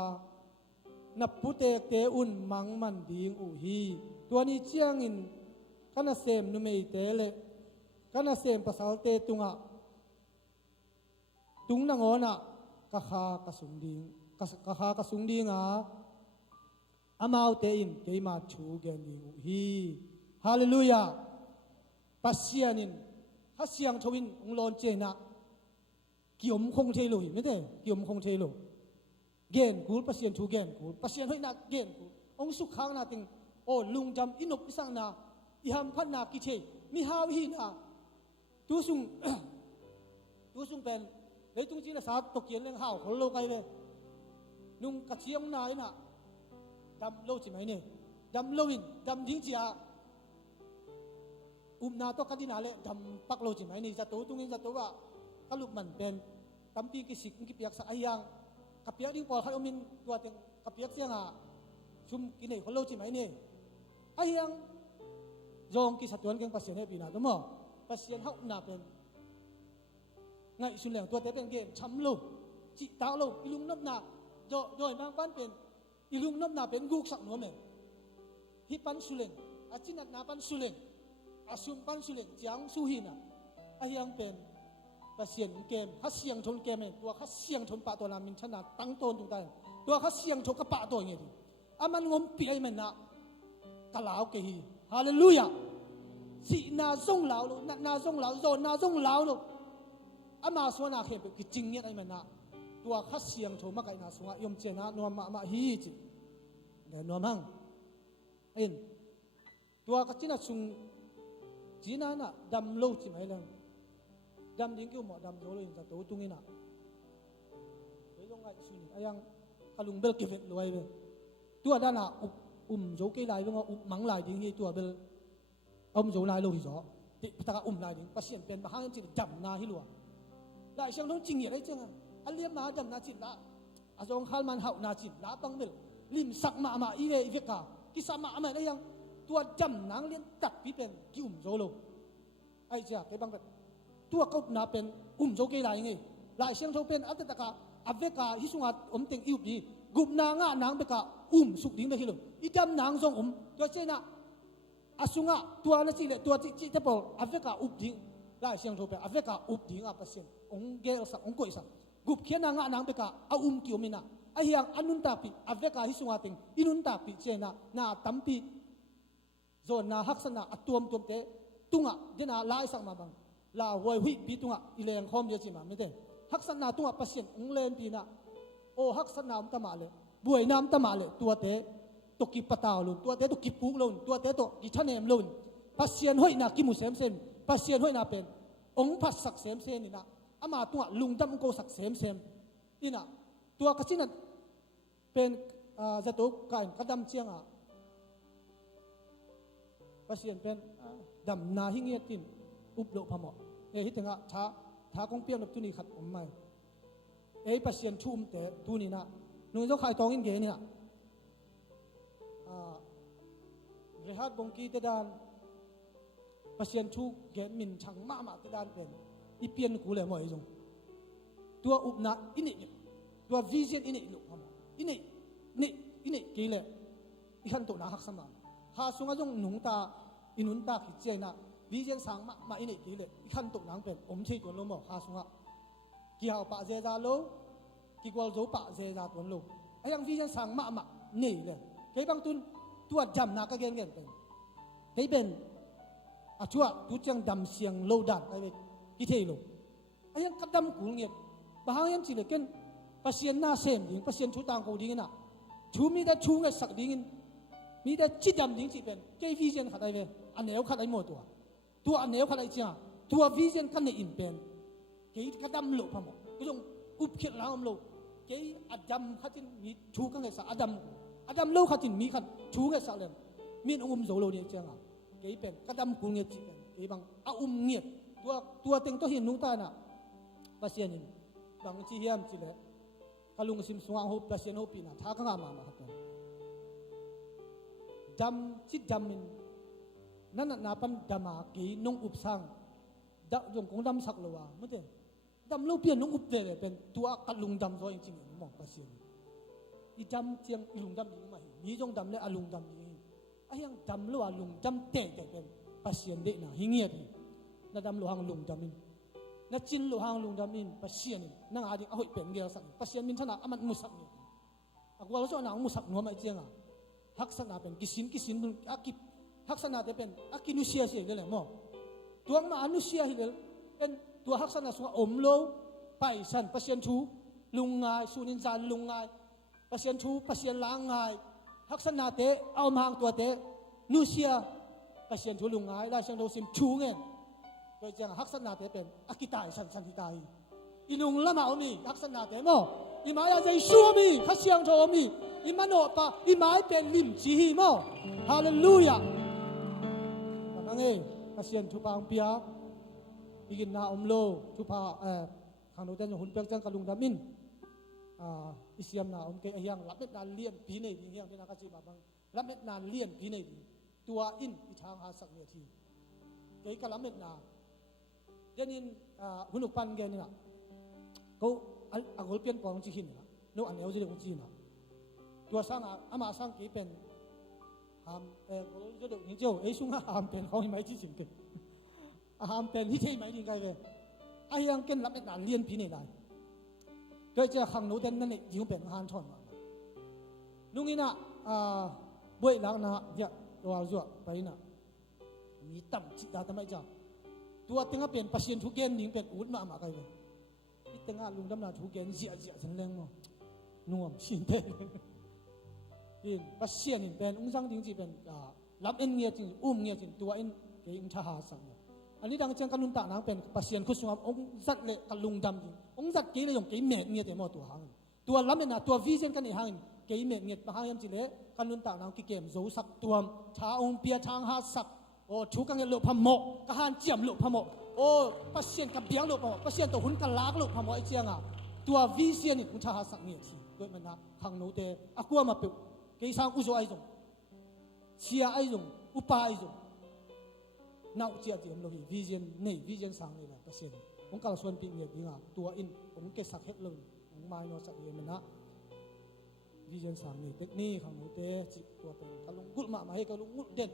นับปุเตเตอุนมังมันดิงอุฮีตัวนี้เจียงอินกันนาเซมนุเมยเตเลกันนาเซมภาษาเตตุงะตุงนางอนะกะคากระสุงดิงกะคากระสุงดิงาอามาเตอินเกมาชูเกนดิงอุฮีฮาเลลูยาปัสเซียนินฮัสเซียงทวินองลอนเจนะกิอมคงเทโลหิไม่ได้กิอมคงเทโลเกนกูปัสเซียนชูเกนกูปัสเซียนให้นักเกนกูองสุขข้างนาติงโอ้ลุงจำอินบอิสังนาอิฮัมพันนากิเชมีฮาวฮีนาตูซุงเป็นเลยตุงจีนสาตกเย็นเรื่องฮาวคนโลกไกเลยนุ่งกระเชียงนายน่ะดำโลจิไหมเนี่ยดำโลวินดำทิ้งจีอานาโตกันที่นาเลยดำปักโลจิไหมนี่จะตัวตุงนี้จะตัวว่ากลุกมันเป็นดำปีกิสิกกิเปียกสักอย่างกับเปียกดิ้งปอลเขาเอามินตัวเต็งกับเปียกเสียงอ่ะชุมกินเนี่ยคนโลจิไหมเนี่ยไอ้ยังจงกิสัตว์ตัวนี้ปัสเซียนให้ปีนาตัวมั้งปัสเซียนเขาหนาเป็นไงสุดแรงตัวเต็งเป็นเกณฑ์ช้ำโลจิตาโลอีลุงน้ำหนาโดยบางบ้านเป็นอีลุงน้ำหนาเป็นกุกสักหน่วยเหมือนฮิปันสุเลงอาจินัดนาปันสุเลงอาซุมปันสุเลงจางสุหินะไอ้ยังเป็นปัสเซียนเกมฮัสเซียงชนเกมเองตัวฮัสเซียงชนปะตัวนามินชนะตั้งต้นตรงใต้ตัวฮัสเซียงชนกระปะตัวอย่างนี้อามันงมปีไอ้มันนะกะลาวเกฮีฮาเลลูยาสีนาส่งเหลาโลนาส่งเหลาโซนาส่งเหลาโลอามาส่วนนาเข้มเป็นกิจริงเนี่ยไอ้มันนะตัวฮัสเซียงชนมาไกนาสงะยมเจนะนัวมาฮีจิเดี๋ยวนัวมั่งเอ็นตัวกัจจินาซุงจีน่าน่ะดำโลจิไหมล่ะดำดิ้งกิ้วหมอดำโลเลยจะตัวตรงนี้น่ะไปลงไงสุนีไอ้ยังกะลุงเบลเก็บรวยเลยตัวด้านน่ะโจกี่ลายเป็นว่ามังลายดิ้งที่ตัวเบลโจลายโลหิจ่อ ติปตะกาลายดิ้งปัสเซียนเป็นบางอย่างจิตดำนาฮิลัวได้เชียงน้องจริงอย่างไรจังอันเลี้ยมาดำนาจิตละอาจงขัลมันเห่านาจิตละบังเบลลิมสักมาอีเวอีเวกากิสามาอะไรยังตัวดำนางเลี้ยงตัดพี่เป็นกิโจโลไอ้เจ้าไปบังเบลตัวเขานาเป็นโจเกลายไงหลายเชียงโจเป็นอัตตะกาอเวกาฮิสุงาเต็งอิบดีกุมนางนางเบกาสุกดิ้งไปฮิโลอีดำนางทรงตัวเจน่ะอาสุงะตัวนั่นสิเลยตัวที่จะบอกอเวกาดิ้งได้เสียงโทรไปอเวกาดิ้งปัสเซียนองเกลสักองกุยสักกุบเขียนนางเบกากิโอมินะไอ้ยังอันนุนตาปีอเวกาฮิสุงาติงอินุนตาปีเจน่ะนาตัมปีโซนนาฮักษณะตัวมเตตุงะเดน่าลายสักมาบังลาหวยหุยปีตุงะอิเลงคอมเยจิมาไม่ได้ฮักษณะตุงะปัสเซียนองเลนปีน่ะโอฮักษณะตมาเลยบวยน้ำตมาเลยตัวเตตกิปตาลุนตัวเตตกิปุกลุนตัวเตตกิชะเนมลุนปัสเซียนห้อยนากิมุเซมเซนปัสเซียนห้อยนาเป็นองพัสสักเซมเซนนี่นะอามาตัวลุงดำโกสักเซมเซมนี่นะตัวกสินันเป็นจะตุกการกระดำเชียงปัสเซียนเป็นดำนาหิเงียตินอุบโลพมอฮิตงะช้ากงเปียนตุนีขัดอมไม่ปัสเซียนชุ่มเตตุนี่นะนุ่งเจ้าขายตองอินเกนี่นะเรหัดบงกีเตดานปัสเซียนชูเกนมินช่างมาเตดานเป็นอีเปียนกูเลยหมดอีจงตัวอุบนาอินิตัววิเซนอินิลุพมอินิกีเลยอีขันตุนาหักสมานหาสุงจงนุ่งตาอินุนตาขิเจนะวิเซนสังมาอินิกีเลยอีขันตุนางเป็นอมชีตัวลมหาสุงกีหาปะเจจาโลกีกวลโจปะเจจาตัวโลไอ้ยังวิเซนสังมานี่เลยไอ้บางตุนตัวจำนักเก่งเป็นไอ้เป็นชัวตัวจังดำเสียงโลดันไอ้เป็นกิเทโลไอ้ยังกระดำกุลเงียบบางอย่างสิเลยกันปัสเซียนหน้าเซมดิ้งปัสเซียนชูต่างกูดิ้งนะชูมีแต่ชูไงสักดิ้งมีแต่จิตดำดิ้งสิเป็นแค่วิเซนขัดไอ้เป็นอันเหนียวขัดไอ้หมดตัวอันเหนียวขัดไอ้เจ้าตัววิเซนขัดในอินเป็นแค่กระดำโลพะหมดก็ต้องอุบเขียนล้างโลแค่อดัมขัดที่มีชูกันไงสักอดัมโลขัดที่มีขัดชูไงสักเลยมีนโจโลเนี่ยเจ้าแค่เป็นกระดำกุลเงียบจิเป็นแค่บางเงียบตัวเต็งตัวเห็นนุ่งตาน่ะปัสเซียนบางทีเฮียมจิเลยกลุงซิมสว่างหูปัสเซียนหูปีน่ะท้าข้างมาครับดำจิตดำมินนั่นน่ะปันดำมากีนุ่งอุบสังดำยงคงดำสักเลวะไม่ได้ดำลูกเปลี่ยนนุ่งอุบเลยเป็นตัวกลุงดำตัวจริงๆมองปัสเซียนอีดำเจียงอีลุงดำยิงมามีจงดำเลยอลุงดำยิงไอ้ยังดำลูกอลุงดำเตะเป็นปัสเซียนเด็กน่ะหิเงียบนั่นดำลูกหางลุงดำมินนั่นจินลูกหางลุงดำมินปัสเซียนนั่งอาดิเอาเป็นเดียวสักปัสเซียนมินท่านะมันมุสักเนี่ยกูว่าเราจะนั่งมุสักนัวไม่เจียงฮักษณะเป็นกิสินอากิฮักษณะจะเป็นอากินุเซียเสียเลยมั้งตัวมาอนุเซียเลยเป็นตัวฮักษณะสุขอมโลไปสันปัสเซียนชูลุงไงสุนินจานลุงไงปัสเซียนชูปัสเซียนล้างไงฮักษณะเตะเอามาหางตัวเตะนุเซียปัสเซียนชูลุงไงได้เชียงโดซิมชูเงี้ยโดยเจ้าฮักษณะเตะเป็นอากิตายสันติตายอีลุงละมาเอามีฮักษณะเตะมั้งอีมายาใจชัวมีข้าเชียงโชมีอีมันโอปะอีมายเป็นลิมจีฮีมั้งฮาเลลูยานั่นเองข้าเชียงทุพางเปียอีกินนาอมโลทุพาข้างโน้นเต้นหุ่นเปียกจังกะลุงดามินอิสยามนาอมเกยยังรับเม็ดนานเลี้ยนปีนี้ดีเฮียงเป็นนักจีบบังรับเม็ดนานเลี้ยนปีนี้ดีตัวอินอีทางหาสักเวทีเกยกะรับเม็ดนาเดี๋ยวนี้หุ่นอุปันเกนี่นะก็อากลเปลี่ยนปองจีหินนะโน้อันเดียวจะเรื่องจีนนะตัวสร้างอามาสร้างกี่เป็นหามก็จะเรื่องนี้เจ้าชุงหามเป็นเขาให้ไหมจีสิงเกหามเป็นที่ใช่ไหมดีไงเว้ยไอ้ยังเกินรับเม็ดนานเลี้ยนปีนี้ได้ก็จะขังโน้ตนั่นเองยิ่งเป็นฮันชอนมาลุงนี่นะบ่อยหลังนะเดี๋ยวตัวจั่วไปนะมีตั้มจิตดาทำไมจ้าตัวเต็งเป็นปัสเซียนทุกเกณฑ์ยิ่งเป็นอุดมาไกลเลยที่เต็งลุงดำนาทุกเกณฑ์เสียสันแรงมั้งนุ่มชินเตนี่ปัสเซียนเป็นองค์สังจริงๆเป็นรับเอ็นเงียจริงเงียจริงตัวเอ็นเกี่ยงชาหาสังอันนี้ดังเชียงกันลุนตานางเป็นปัสเซียนคุสงามองจัดเลยกันลุงดำจริงองจัดกี่เลยยงกี่เมฆเงียแต่หมดตัวหางตัวล้ำเนี่ยนะตัววิเซนกันในหางกี่เมฆเงียบหางยังจีเลยกันลุนตานางกี่เกมโจสักตัวชาองเปียชางหาสัก ô chú căng lộ phàm mộ cả han chiếm lộ phàm mộ ô pasien cả biếng lộ phàm mộ pasien tổ hun cả lác lộ phàm mộ ai chiang à tua vision ni cũng cha sang nghe chi tôi mình na khang nô te aqua mà biểu cái sang uzo ai dùng chia ai dùng upa ai dùng nau chia tiệm lo hi vision nei vision sang nei là pasien ông cả xuân bị việc đi ngà tua in ông cái sắc hết luôn ông mai nó sắc gì mình na vision sang nei technique khang nô te chi tua pen kalung gul ma hay kalung gul den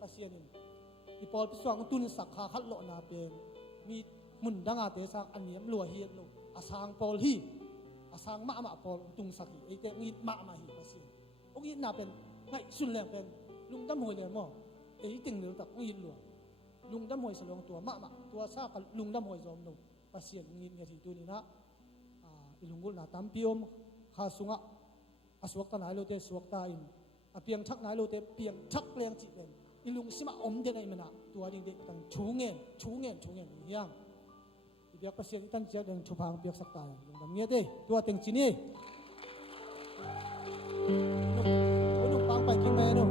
pasien in ipol piswang tun sakha khat lo na pen mi mun danga te sang aniam lo hi lo asang pol hi asang ma pol tung sakhi ei te ngi ma hi pasien ong i na pen ngai sun leng pen lungdam hoi le mo ei ting le tak ngi lo lungdam hoi salong tua ma tua sa ka lungdam hoi zom no pasien ngi ngi thi tu ni na ilungul na tampiom kha sunga aswak ta nai lo te swak ta in apiang thak nai lo te piang thak leng chi pen ilung sima om de nai mana tua ding de tan chu ngen hiang biak pasien tan chia deng chupang biak sak ta lungdam nge de tua teng chini no pang pai king me no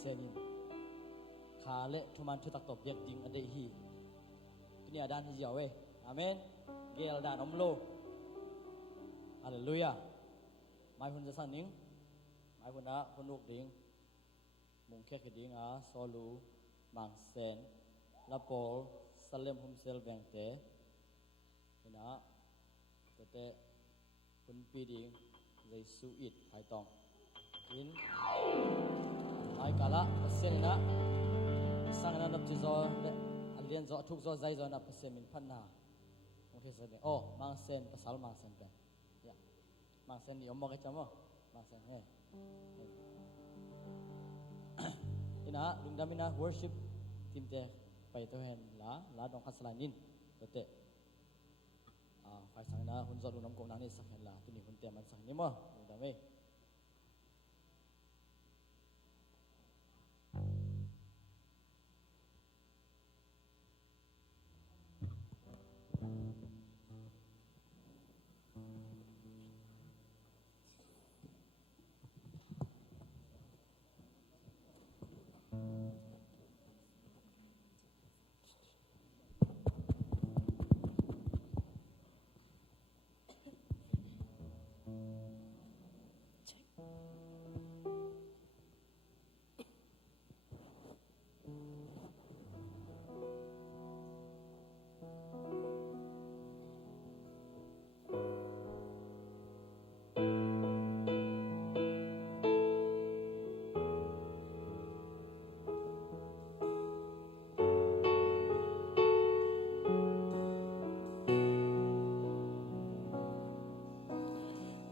senin khale thuman thu tak top yak ding ade hi dunia dan hi jawe amen gel dan omlo hallelujah mai hun sang ning mai hun na hunuk ding mung khe ke ding a solu mang sen lapol salem humsel bengte na tete hun pi ding jai suit hai tong in ai kala pasien na sang na nap chizo alian zo thuk zo zai zo na pasien min phan na okay sa oh mang sen pasal mang sen pe ya mang sen ni ommo ke chamo mang sen he ina lungdamina worship team te pai to hen la dong khaslai nin te phai sang na hun zo lunam ko na ni sak hen la tu ni hun te man sang ni mo lungdame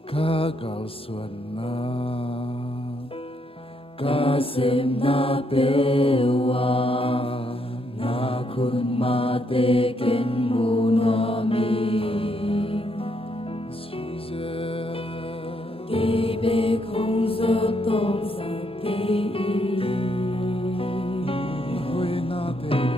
Kagau Suan na Kasim na pewa Na kun mate ken munomi Gibe kong zo tong sa kei Nahoy nate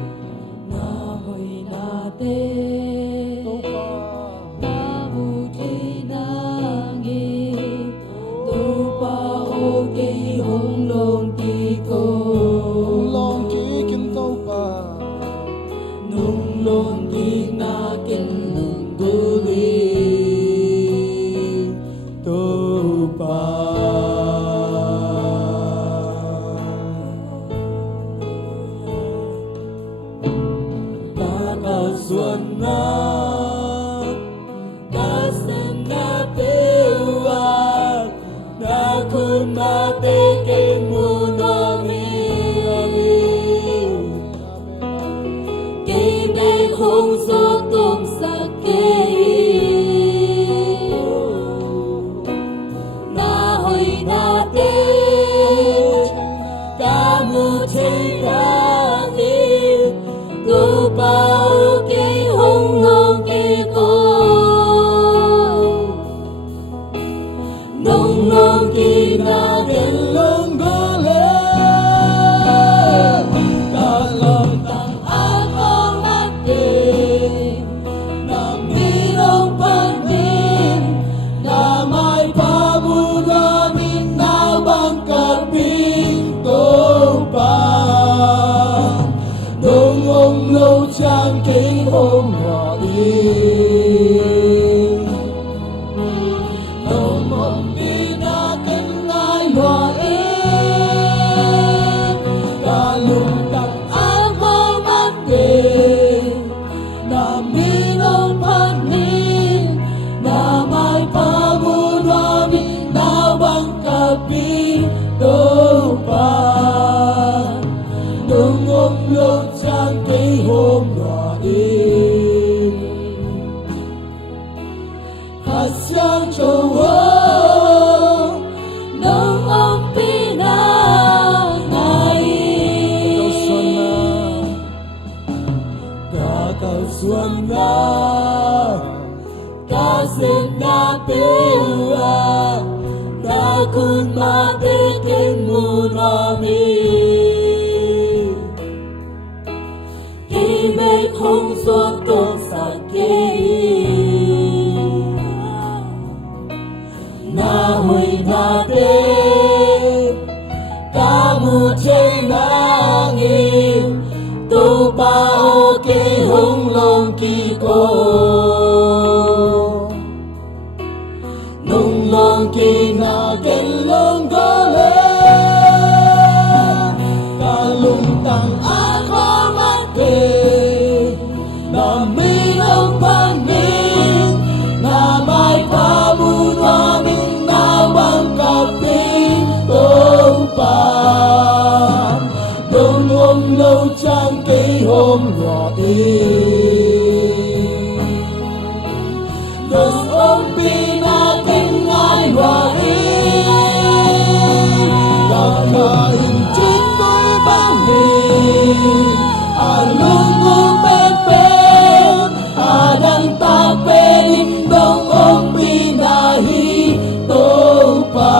nong ki na gen long go le cà pin tô ba đông ông lâu trang cây hôm ngọ yên đông ông đi na cân ngai ngọ yên ta lùng đặt áo bao mắt kề na mi nong pan ni na mai pa bu đoa mi na bang cà pin tô ba đông ông lâu trang cây hôm ngọ yên hạt sang châu âu nong ông pina ngai cầu xuân na cầu xuân na ca sen na teu na kun ma te ken mu na mi kỳ mê không suốt tôn sa kê na hui na te ca mu che na ngi tu pa o ke hong long ki ko nong long ki na ken long go le ca lung tang a kho ma ke na mi long pan mi na mai pa mu na mi na bang ka pi tô pa đông ông lâu trang cây hôm ngọ yên đông ông pi na cánh ngai ngọ yên ta ca in chín tôi bang mi lung ngu pe pe dan ta pe lim đông ông pi na hi tô pa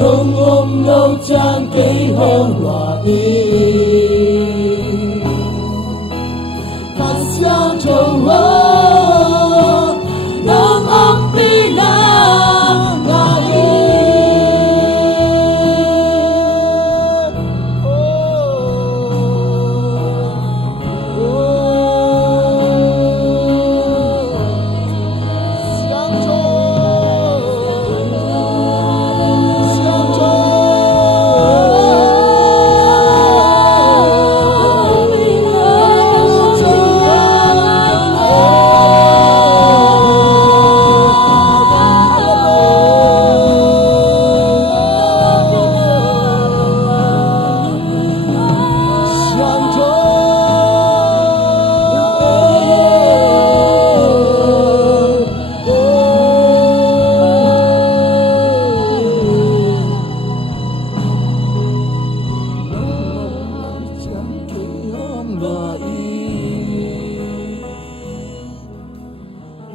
đông ông lâu trang cây hôm ngọ yên hạt sang châu âu đông ông pi na ngọ yên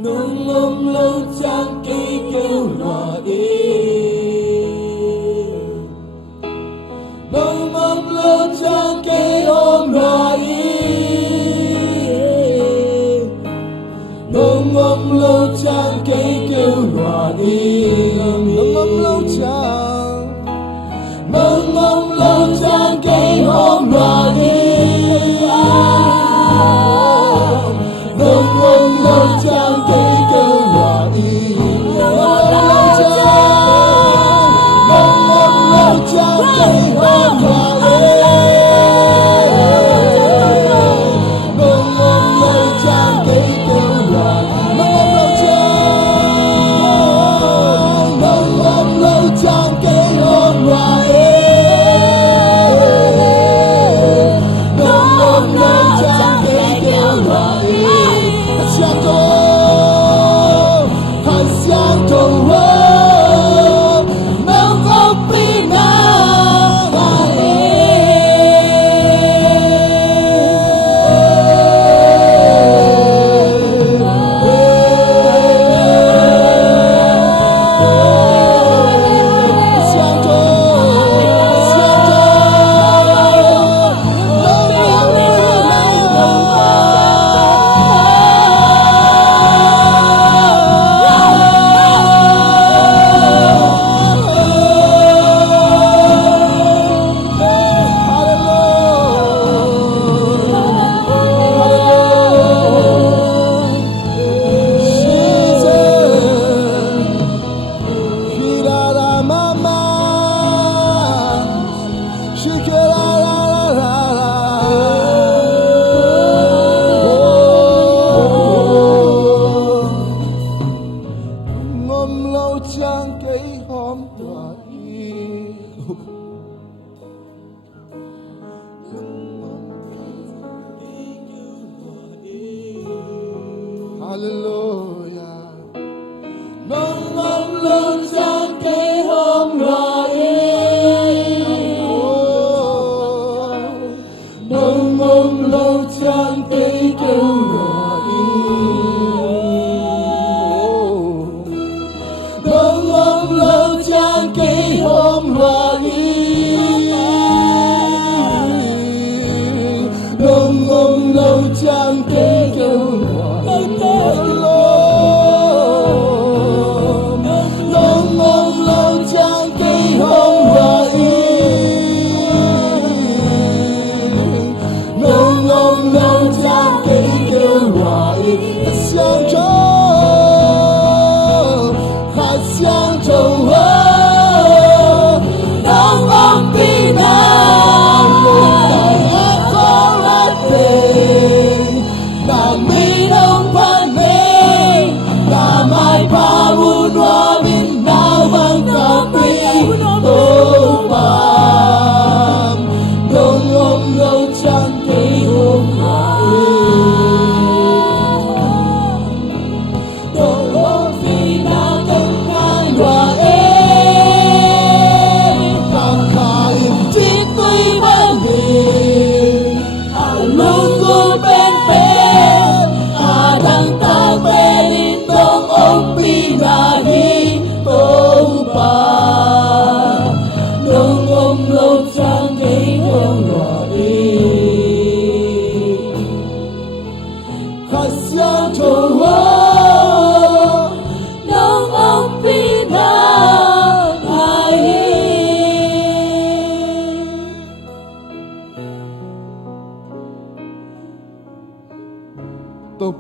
nong ông lâu trang cây kêu ngọ yên nong ông lâu trang cây hôm ngọ yên nong ông lâu trang cây kêu ngọ yên nong ông lâu trang cây hôm ngọ yên nong ông lâu trang cây kêu ngọ yên nong ông lâu trang cây hôm ngọ yên nong ông lâu trang cây kêu ngọ nong ông lâu trang cây hôm ngọ yên nong ông lâu trang cây kêu ngọ yên sang châu hãy sang châu nong ông pi na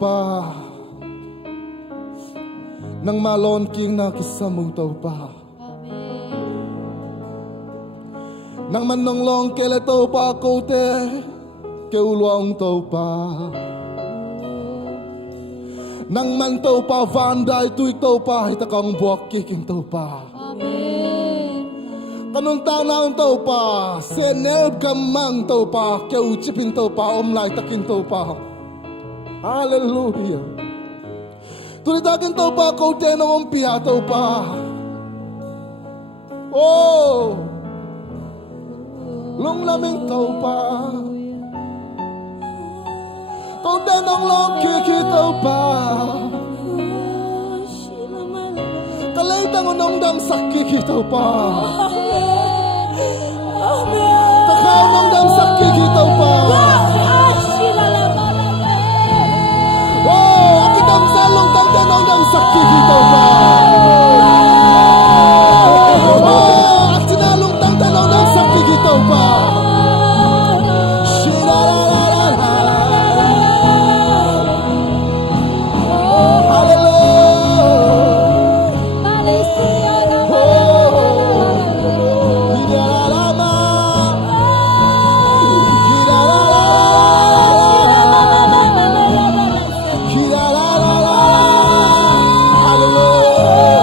pa nang malon king na kisamong tau pa nang manonglong kele tau pa kote ke ulong tau pa nang man tau pa vandai tui tau pa hitakang buak kiking tau pa kanong tanaw tau pa senel gamang tau pa ke uchipin tau pa omlai takin tau pa hallelujah tulitakin tau pa kote nong umpia tau pa oh Lungdaming tau pa kote nong long kiki tau pa kalaitang nongdam sakiki tau pa takaw nongdam sakiki tau pa oh akitang salong tangte nongdam sakiki tau pa oh aktinalong tangte nongdam sakiki tau pa Hallelujah.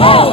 Oh!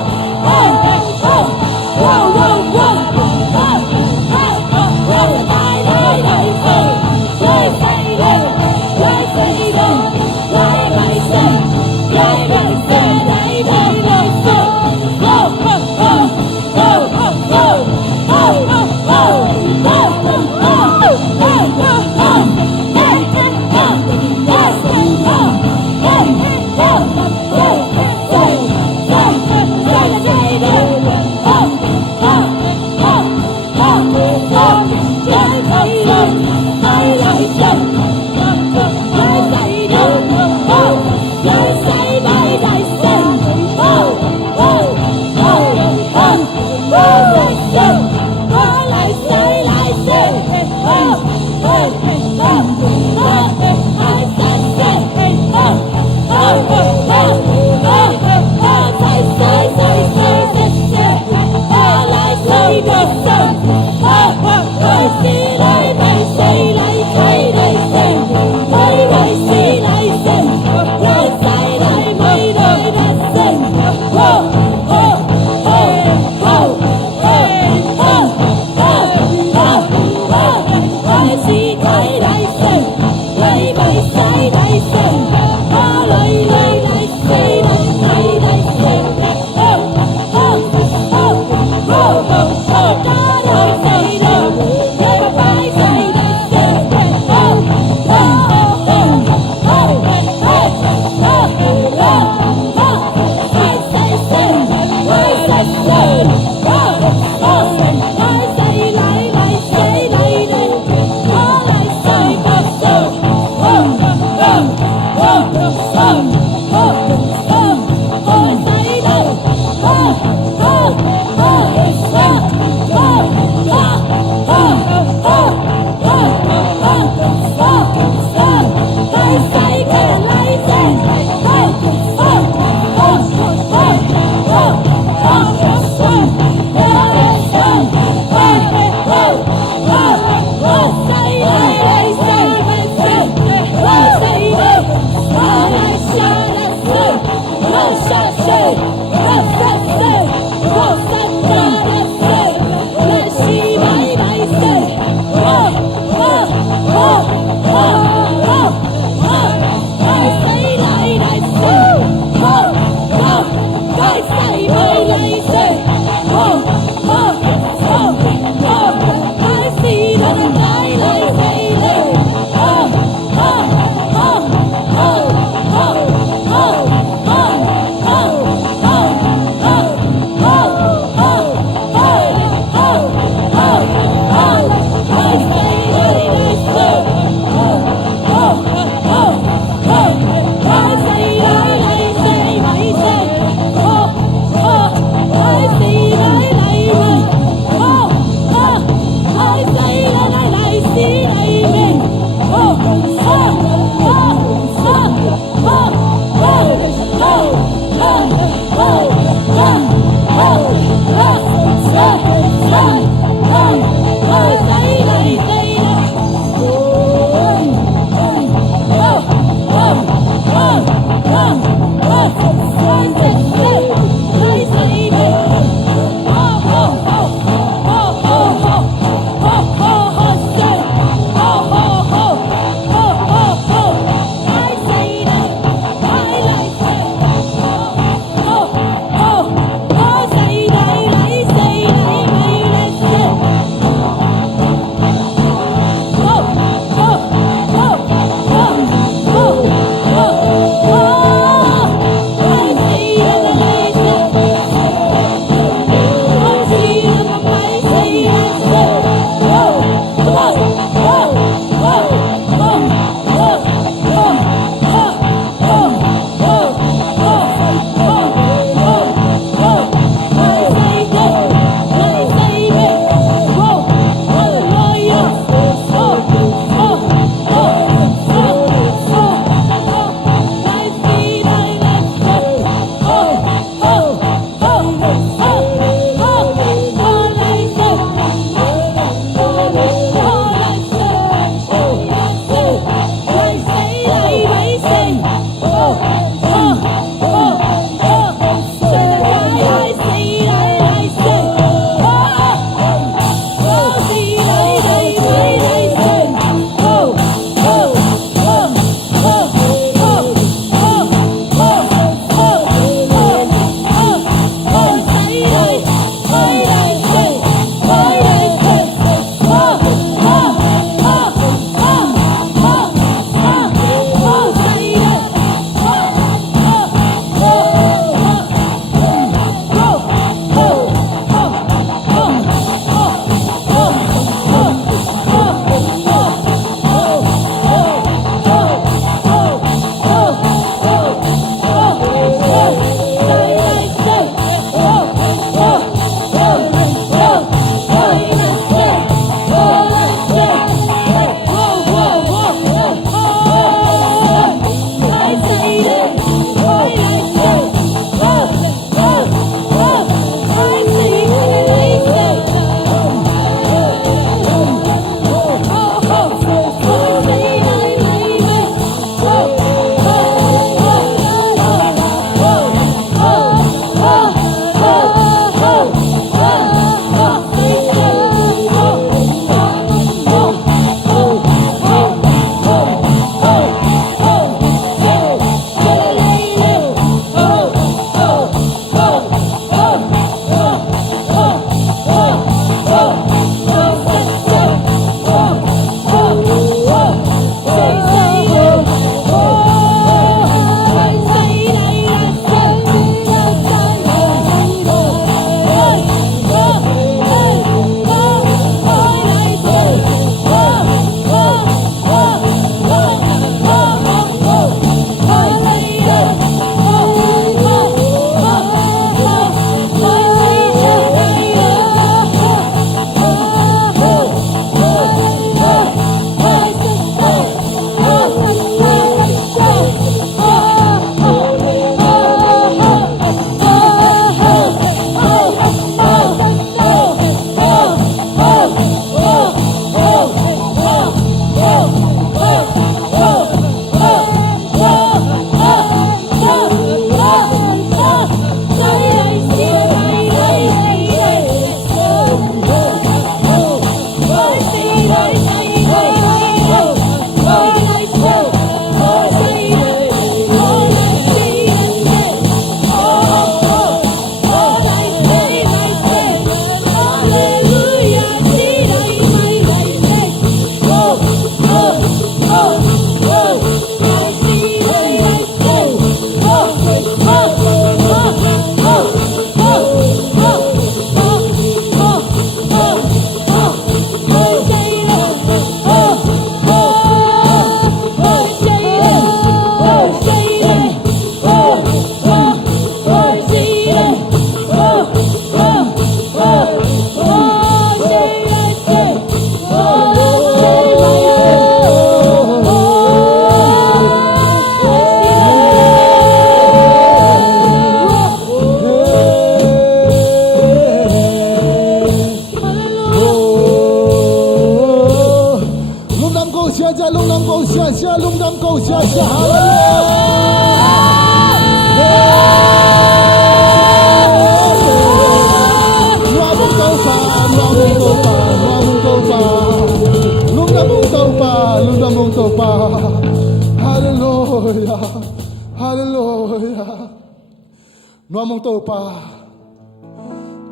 Noa mong tàu pa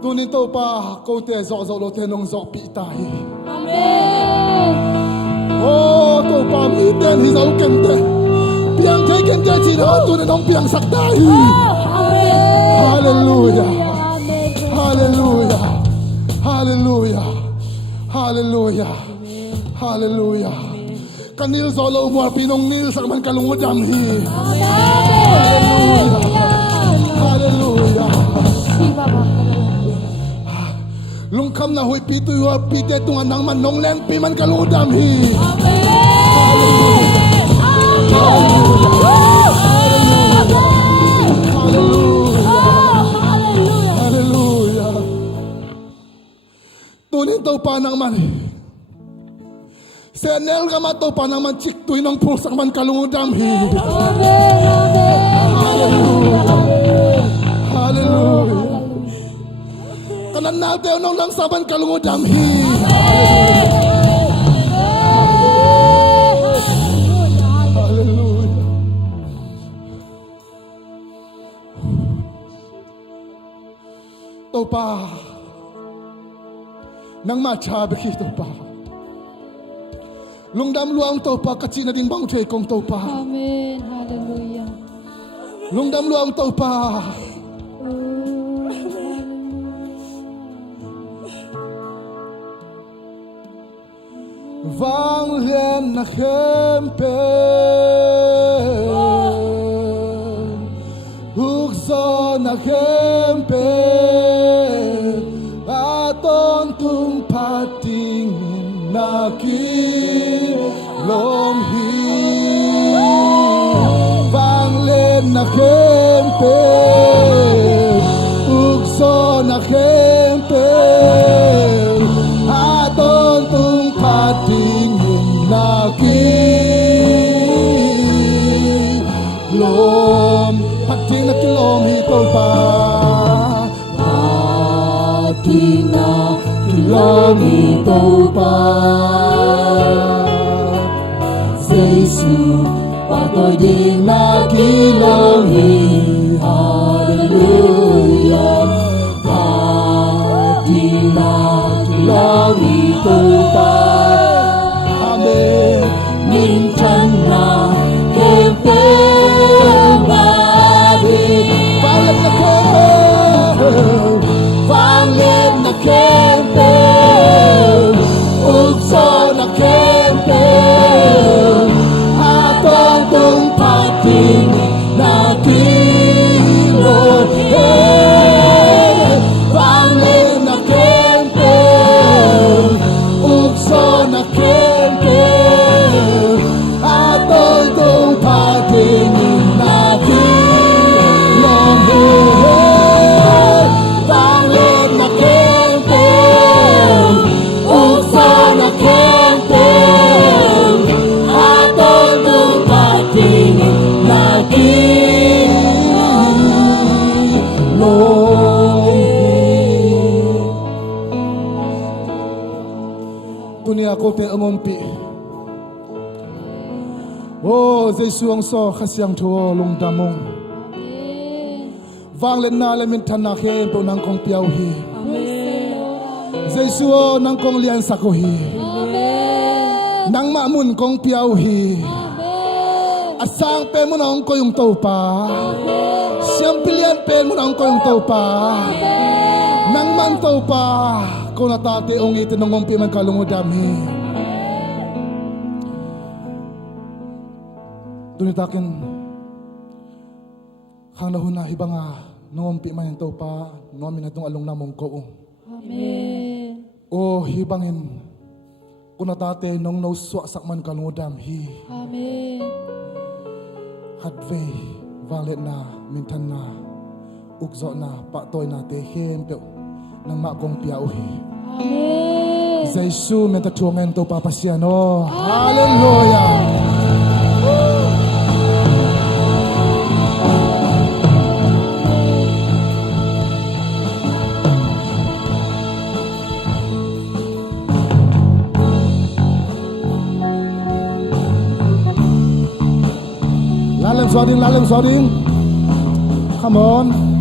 tunin tàu pa câu te dọ dọ lo te nong dọ pi tai Amen. ô tàu pa mi ten hi dấu ken te piang te ken te chi đó tunin nong piang sak tai hallelujah hallelujah hallelujah hallelujah hallelujah kanil dọ lo mo pinong nil sak man kalungod dam hi hallelujah lung kham na hui pi tu wa pi te tung anang man nong len pi man kalung dam hi hallelujah tunin tau pa nang man senel ka ma tau pa nang man chik tu nong pul sak man kalung dam hi hallelujah kanan natin nong lang saban kalungo dam hi hallelujah tau pa nang ma cha beki tau pa lungdam luang tau pa kachi na ding bang thei kong tau pa Amen. Hallelujah. lungdam luang tau pa vang lên na khempe huk zo na khempe aton tung pating na ki long hi vang lên na khempe huk zo na khempe aton tung pating na ki lom pating na kilom hi to pa pating na kilom hi to pa Giêsu pa tôi đi na kilom hi hallelujah pating na kilom hi to pa amen min chan na kempe babi vang lên na kempe vang lên na kempe uk so na kempe atong tung pating na kilo vang lên na kempe uk so na kempe atong tung pating na kilo vang lên na kempe uk so na kempe atong tung pating na kilo Tuni ako te umumpi. Oh, Giêsu ang so khasyang thuo lungdam mong. Vang lên na le min than na khem to nang kong piao hi. Giêsu nang kong lian sako hi. Nang ma mun kong piao hi. Asang pe mo nang ko yung tau pa. Siyang pilian pe mo nang ko yung tau pa. Nang man tau pa. Ko na tate ong itinong mong piman kalungudam hi. Dunitakin hang nahuna hibanga nong piman yung tau pa. Nomin atong along namong ko. Amen. O hibangin. Ko na tate nong nauswa sakman kalungudam hi. Amen. Hadve valet na mintan na ukzo na patoy na te hem pe nang makong piao hi. Amen. Giêsu menta tuangan to papasiano. Hallelujah. Lalem swading. Come on.